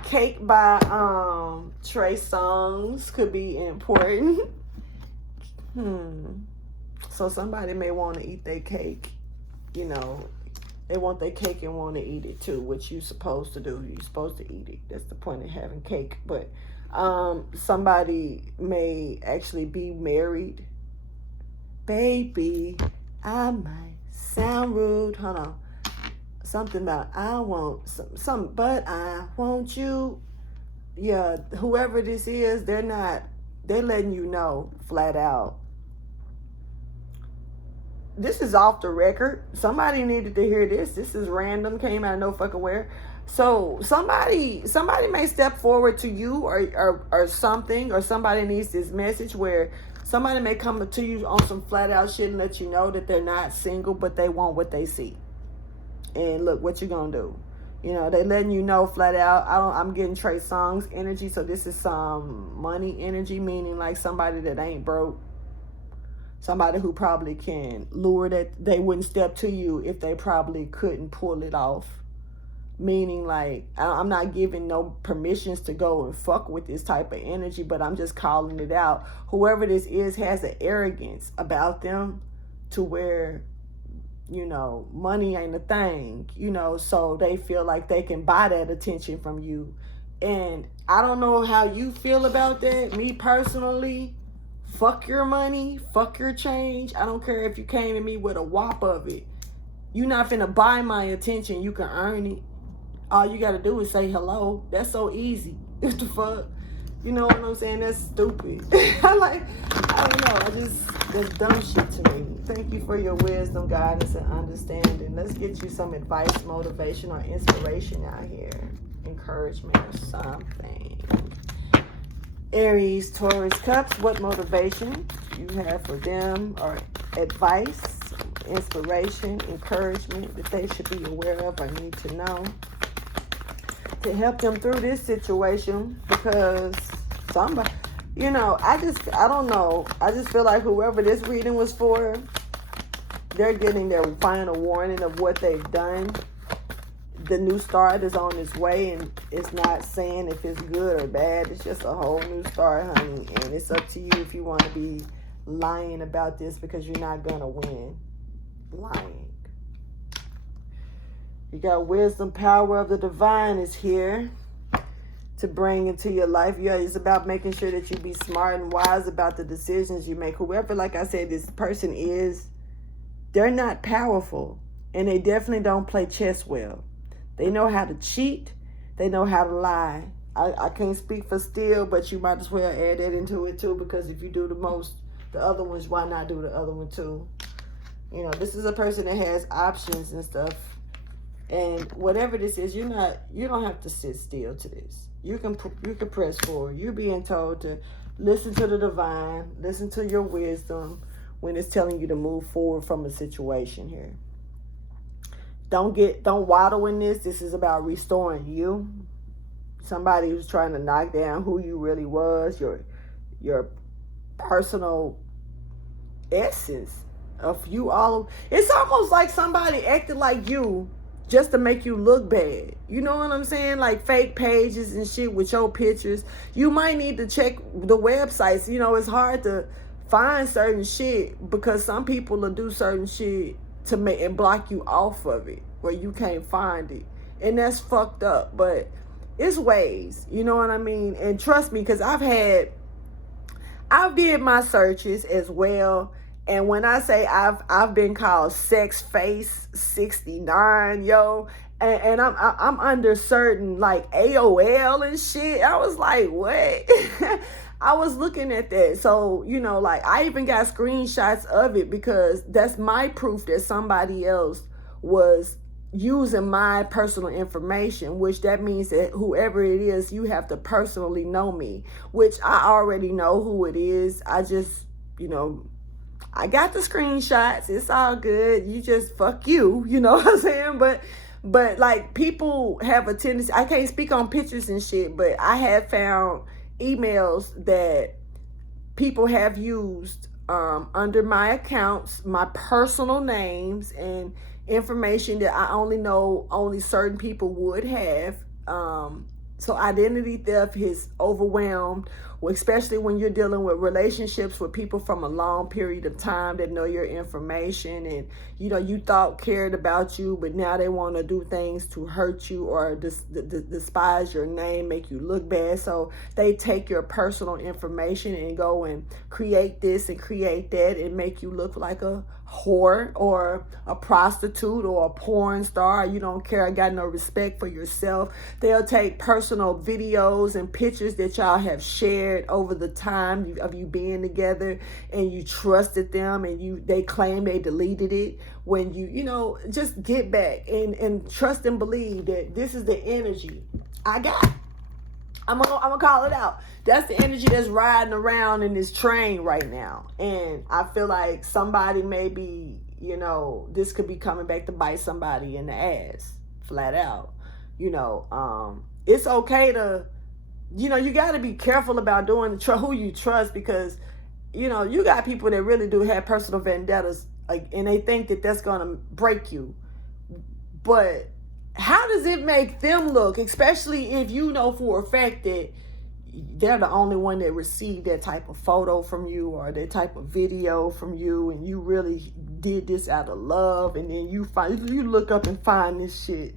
Cake by Trey Songz could be important. So somebody may want to eat their cake. You know, they want their cake and want to eat it too, which you're supposed to do. You're supposed to eat it. That's the point of having cake. But somebody may actually be married. Baby, I might sound rude. Hold on. Something about I want some, but I want you. Yeah, whoever this is, they're letting you know flat out. This is off the record. Somebody needed to hear this. This is random, came out of no fucking where. So somebody may step forward to you or something, or somebody needs this message where somebody may come to you on some flat out shit and let you know that they're not single, but they want what they see. And look, what you gonna do? You know, they letting you know flat out. I'm getting Trey Songz energy, so this is some money energy, meaning like somebody that ain't broke. Somebody who probably can lure that they wouldn't step to you if they probably couldn't pull it off. Meaning like, I'm not giving no permissions to go and fuck with this type of energy, but I'm just calling it out. Whoever this is has an arrogance about them to where, you know, money ain't a thing, you know, so they feel like they can buy that attention from you. And I don't know how you feel about that. Me personally, fuck your money, fuck your change. I don't care if you came to me with a whop of it. You're not finna buy my attention. You can earn it. All you gotta do is say hello. That's so easy. What the fuck? You know what I'm saying? That's stupid. I don't know. That's dumb shit to me. Thank you for your wisdom, guidance, and understanding. Let's get you some advice, motivation, or inspiration out here. Encouragement or something. Aries Taurus Cusp, what motivation you have for them, or advice, inspiration, encouragement that they should be aware of or need to know to help them through this situation? Because somebody, you know, I don't know. I just feel like whoever this reading was for, they're getting their final warning of what they've done. The new start is on its way, and it's not saying if it's good or bad. It's just a whole new start, honey. And it's up to you if you want to be lying about this, because you're not going to win lying. You got wisdom, power of the divine is here to bring into your life. Yeah, it's about making sure that you be smart and wise about the decisions you make. Whoever, like I said, this person is, they're not powerful, and they definitely don't play chess well. They know how to cheat. They know how to lie. I can't speak for Steel, but you might as well add that into it too, because if you do the other ones, why not do the other one too? You know, this is a person that has options and stuff. And whatever this is, you don't have to sit still to this. You can press forward. You're being told to listen to the divine, listen to your wisdom when it's telling you to move forward from a situation here. Don't waddle in this. This is about restoring you. Somebody who's trying to knock down who you really was, your personal essence of you all. It's almost like somebody acted like you just to make you look bad. You know what I'm saying? Like fake pages and shit with your pictures. You might need to check the websites. You know, it's hard to find certain shit because some people will do certain shit to make and block you off of it where you can't find it. And that's fucked up. But it's ways, you know what I mean? And trust me, because I've did my searches as well. And when I say I've been called sex face 69, yo, and I'm under certain like AOL and shit. I was like, what? I was looking at that. So, you know, like I even got screenshots of it because that's my proof that somebody else was using my personal information, which that means that whoever it is, you have to personally know me, which I already know who it is. I just, you know, I got the screenshots. It's all good. You just fuck you. You know what I'm saying? But like people have a tendency. I can't speak on pictures and shit, but I have found emails that people have used under my accounts, my personal names, and information that I only know only certain people would have. So identity theft is overwhelmed, especially when you're dealing with relationships with people from a long period of time that know your information, and you thought cared about you, but now they want to do things to hurt you or despise your name, make you look bad. So they take your personal information and go and create this and create that and make you look like a whore or a prostitute or a porn star. You don't care, got no respect for yourself. They'll take personal videos and pictures that y'all have shared over the time of you being together, and you trusted them, and they claim they deleted it when you just get back and trust and believe that this is the energy I got. I'm gonna call it out. That's the energy that's riding around in this train right now. And I feel like somebody maybe, this could be coming back to bite somebody in the ass, flat out. It's okay to, you got to be careful about doing who you trust, because, you got people that really do have personal vendettas, and they think that that's going to break you. But how does it make them look, especially if you know for a fact that they're the only one that received that type of photo from you or that type of video from you, and you really did this out of love, and then you look up and find this shit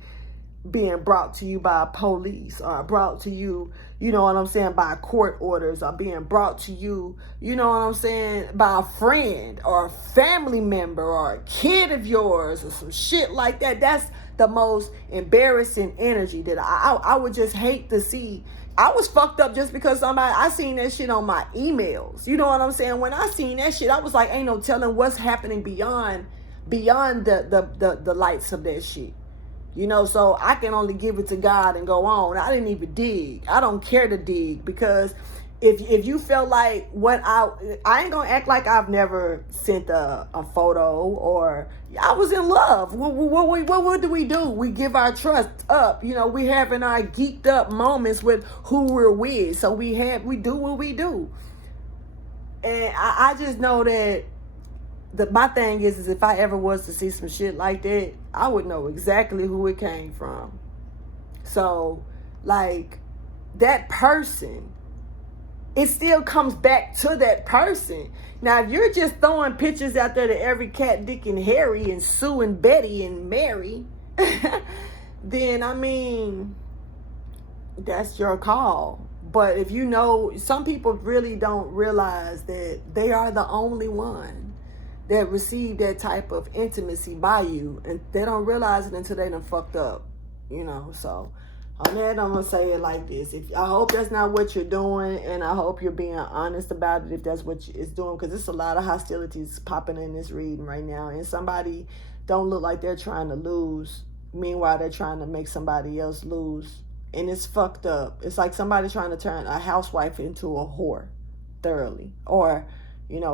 being brought to you by police, or brought to you, by court orders, or being brought to you, by a friend or a family member or a kid of yours or some shit like that. That's the most embarrassing energy that I would just hate to see. I was fucked up just because I seen that shit on my emails. You know what I'm saying? When I seen that shit, I was like, ain't no telling what's happening beyond the lights of that shit. So I can only give it to God and go on. I didn't even dig. I don't care to dig, because if you felt like I ain't gonna act like I've never sent a photo, or I was in love. What do? We give our trust up. We having our geeked up moments with who we're with. So we do what we do. And I just know that my thing is if I ever was to see some shit like that, I would know exactly who it came from. So, like, that person, it still comes back to that person. Now, if you're just throwing pictures out there to every cat, Dick, and Harry, and Sue, and Betty, and Mary, then, that's your call. But if some people really don't realize that they are the only one that receive that type of intimacy by you, and they don't realize it until they done fucked up, So on that, I'm gonna say it like this: I hope that's not what you're doing, and I hope you're being honest about it if that's what it's doing, because there's a lot of hostilities popping in this reading right now, and somebody don't look like they're trying to lose. Meanwhile, they're trying to make somebody else lose, and it's fucked up. It's like somebody trying to turn a housewife into a whore, thoroughly, or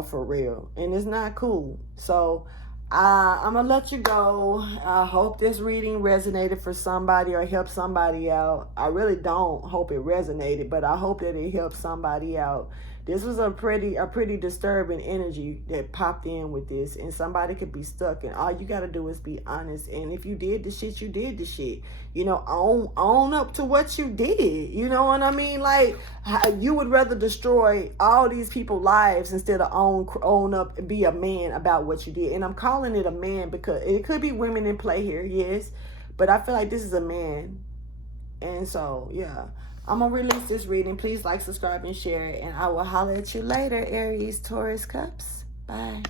for real. And it's not cool. So I'm going to let you go. I hope this reading resonated for somebody or helped somebody out. I really don't hope it resonated, but I hope that it helped somebody out. This was a pretty disturbing energy that popped in with this, and somebody could be stuck, and all you got to do is be honest. And if you did the shit, you did the shit. Own up to what you did. You know what I mean? Like, you would rather destroy all these people's lives instead of own up and be a man about what you did. And I'm calling it a man because it could be women in play here, yes, but I feel like this is a man. And so, yeah. I'm going to release this reading. Please like, subscribe, and share it. And I will holler at you later, Aries Taurus Cusp. Bye.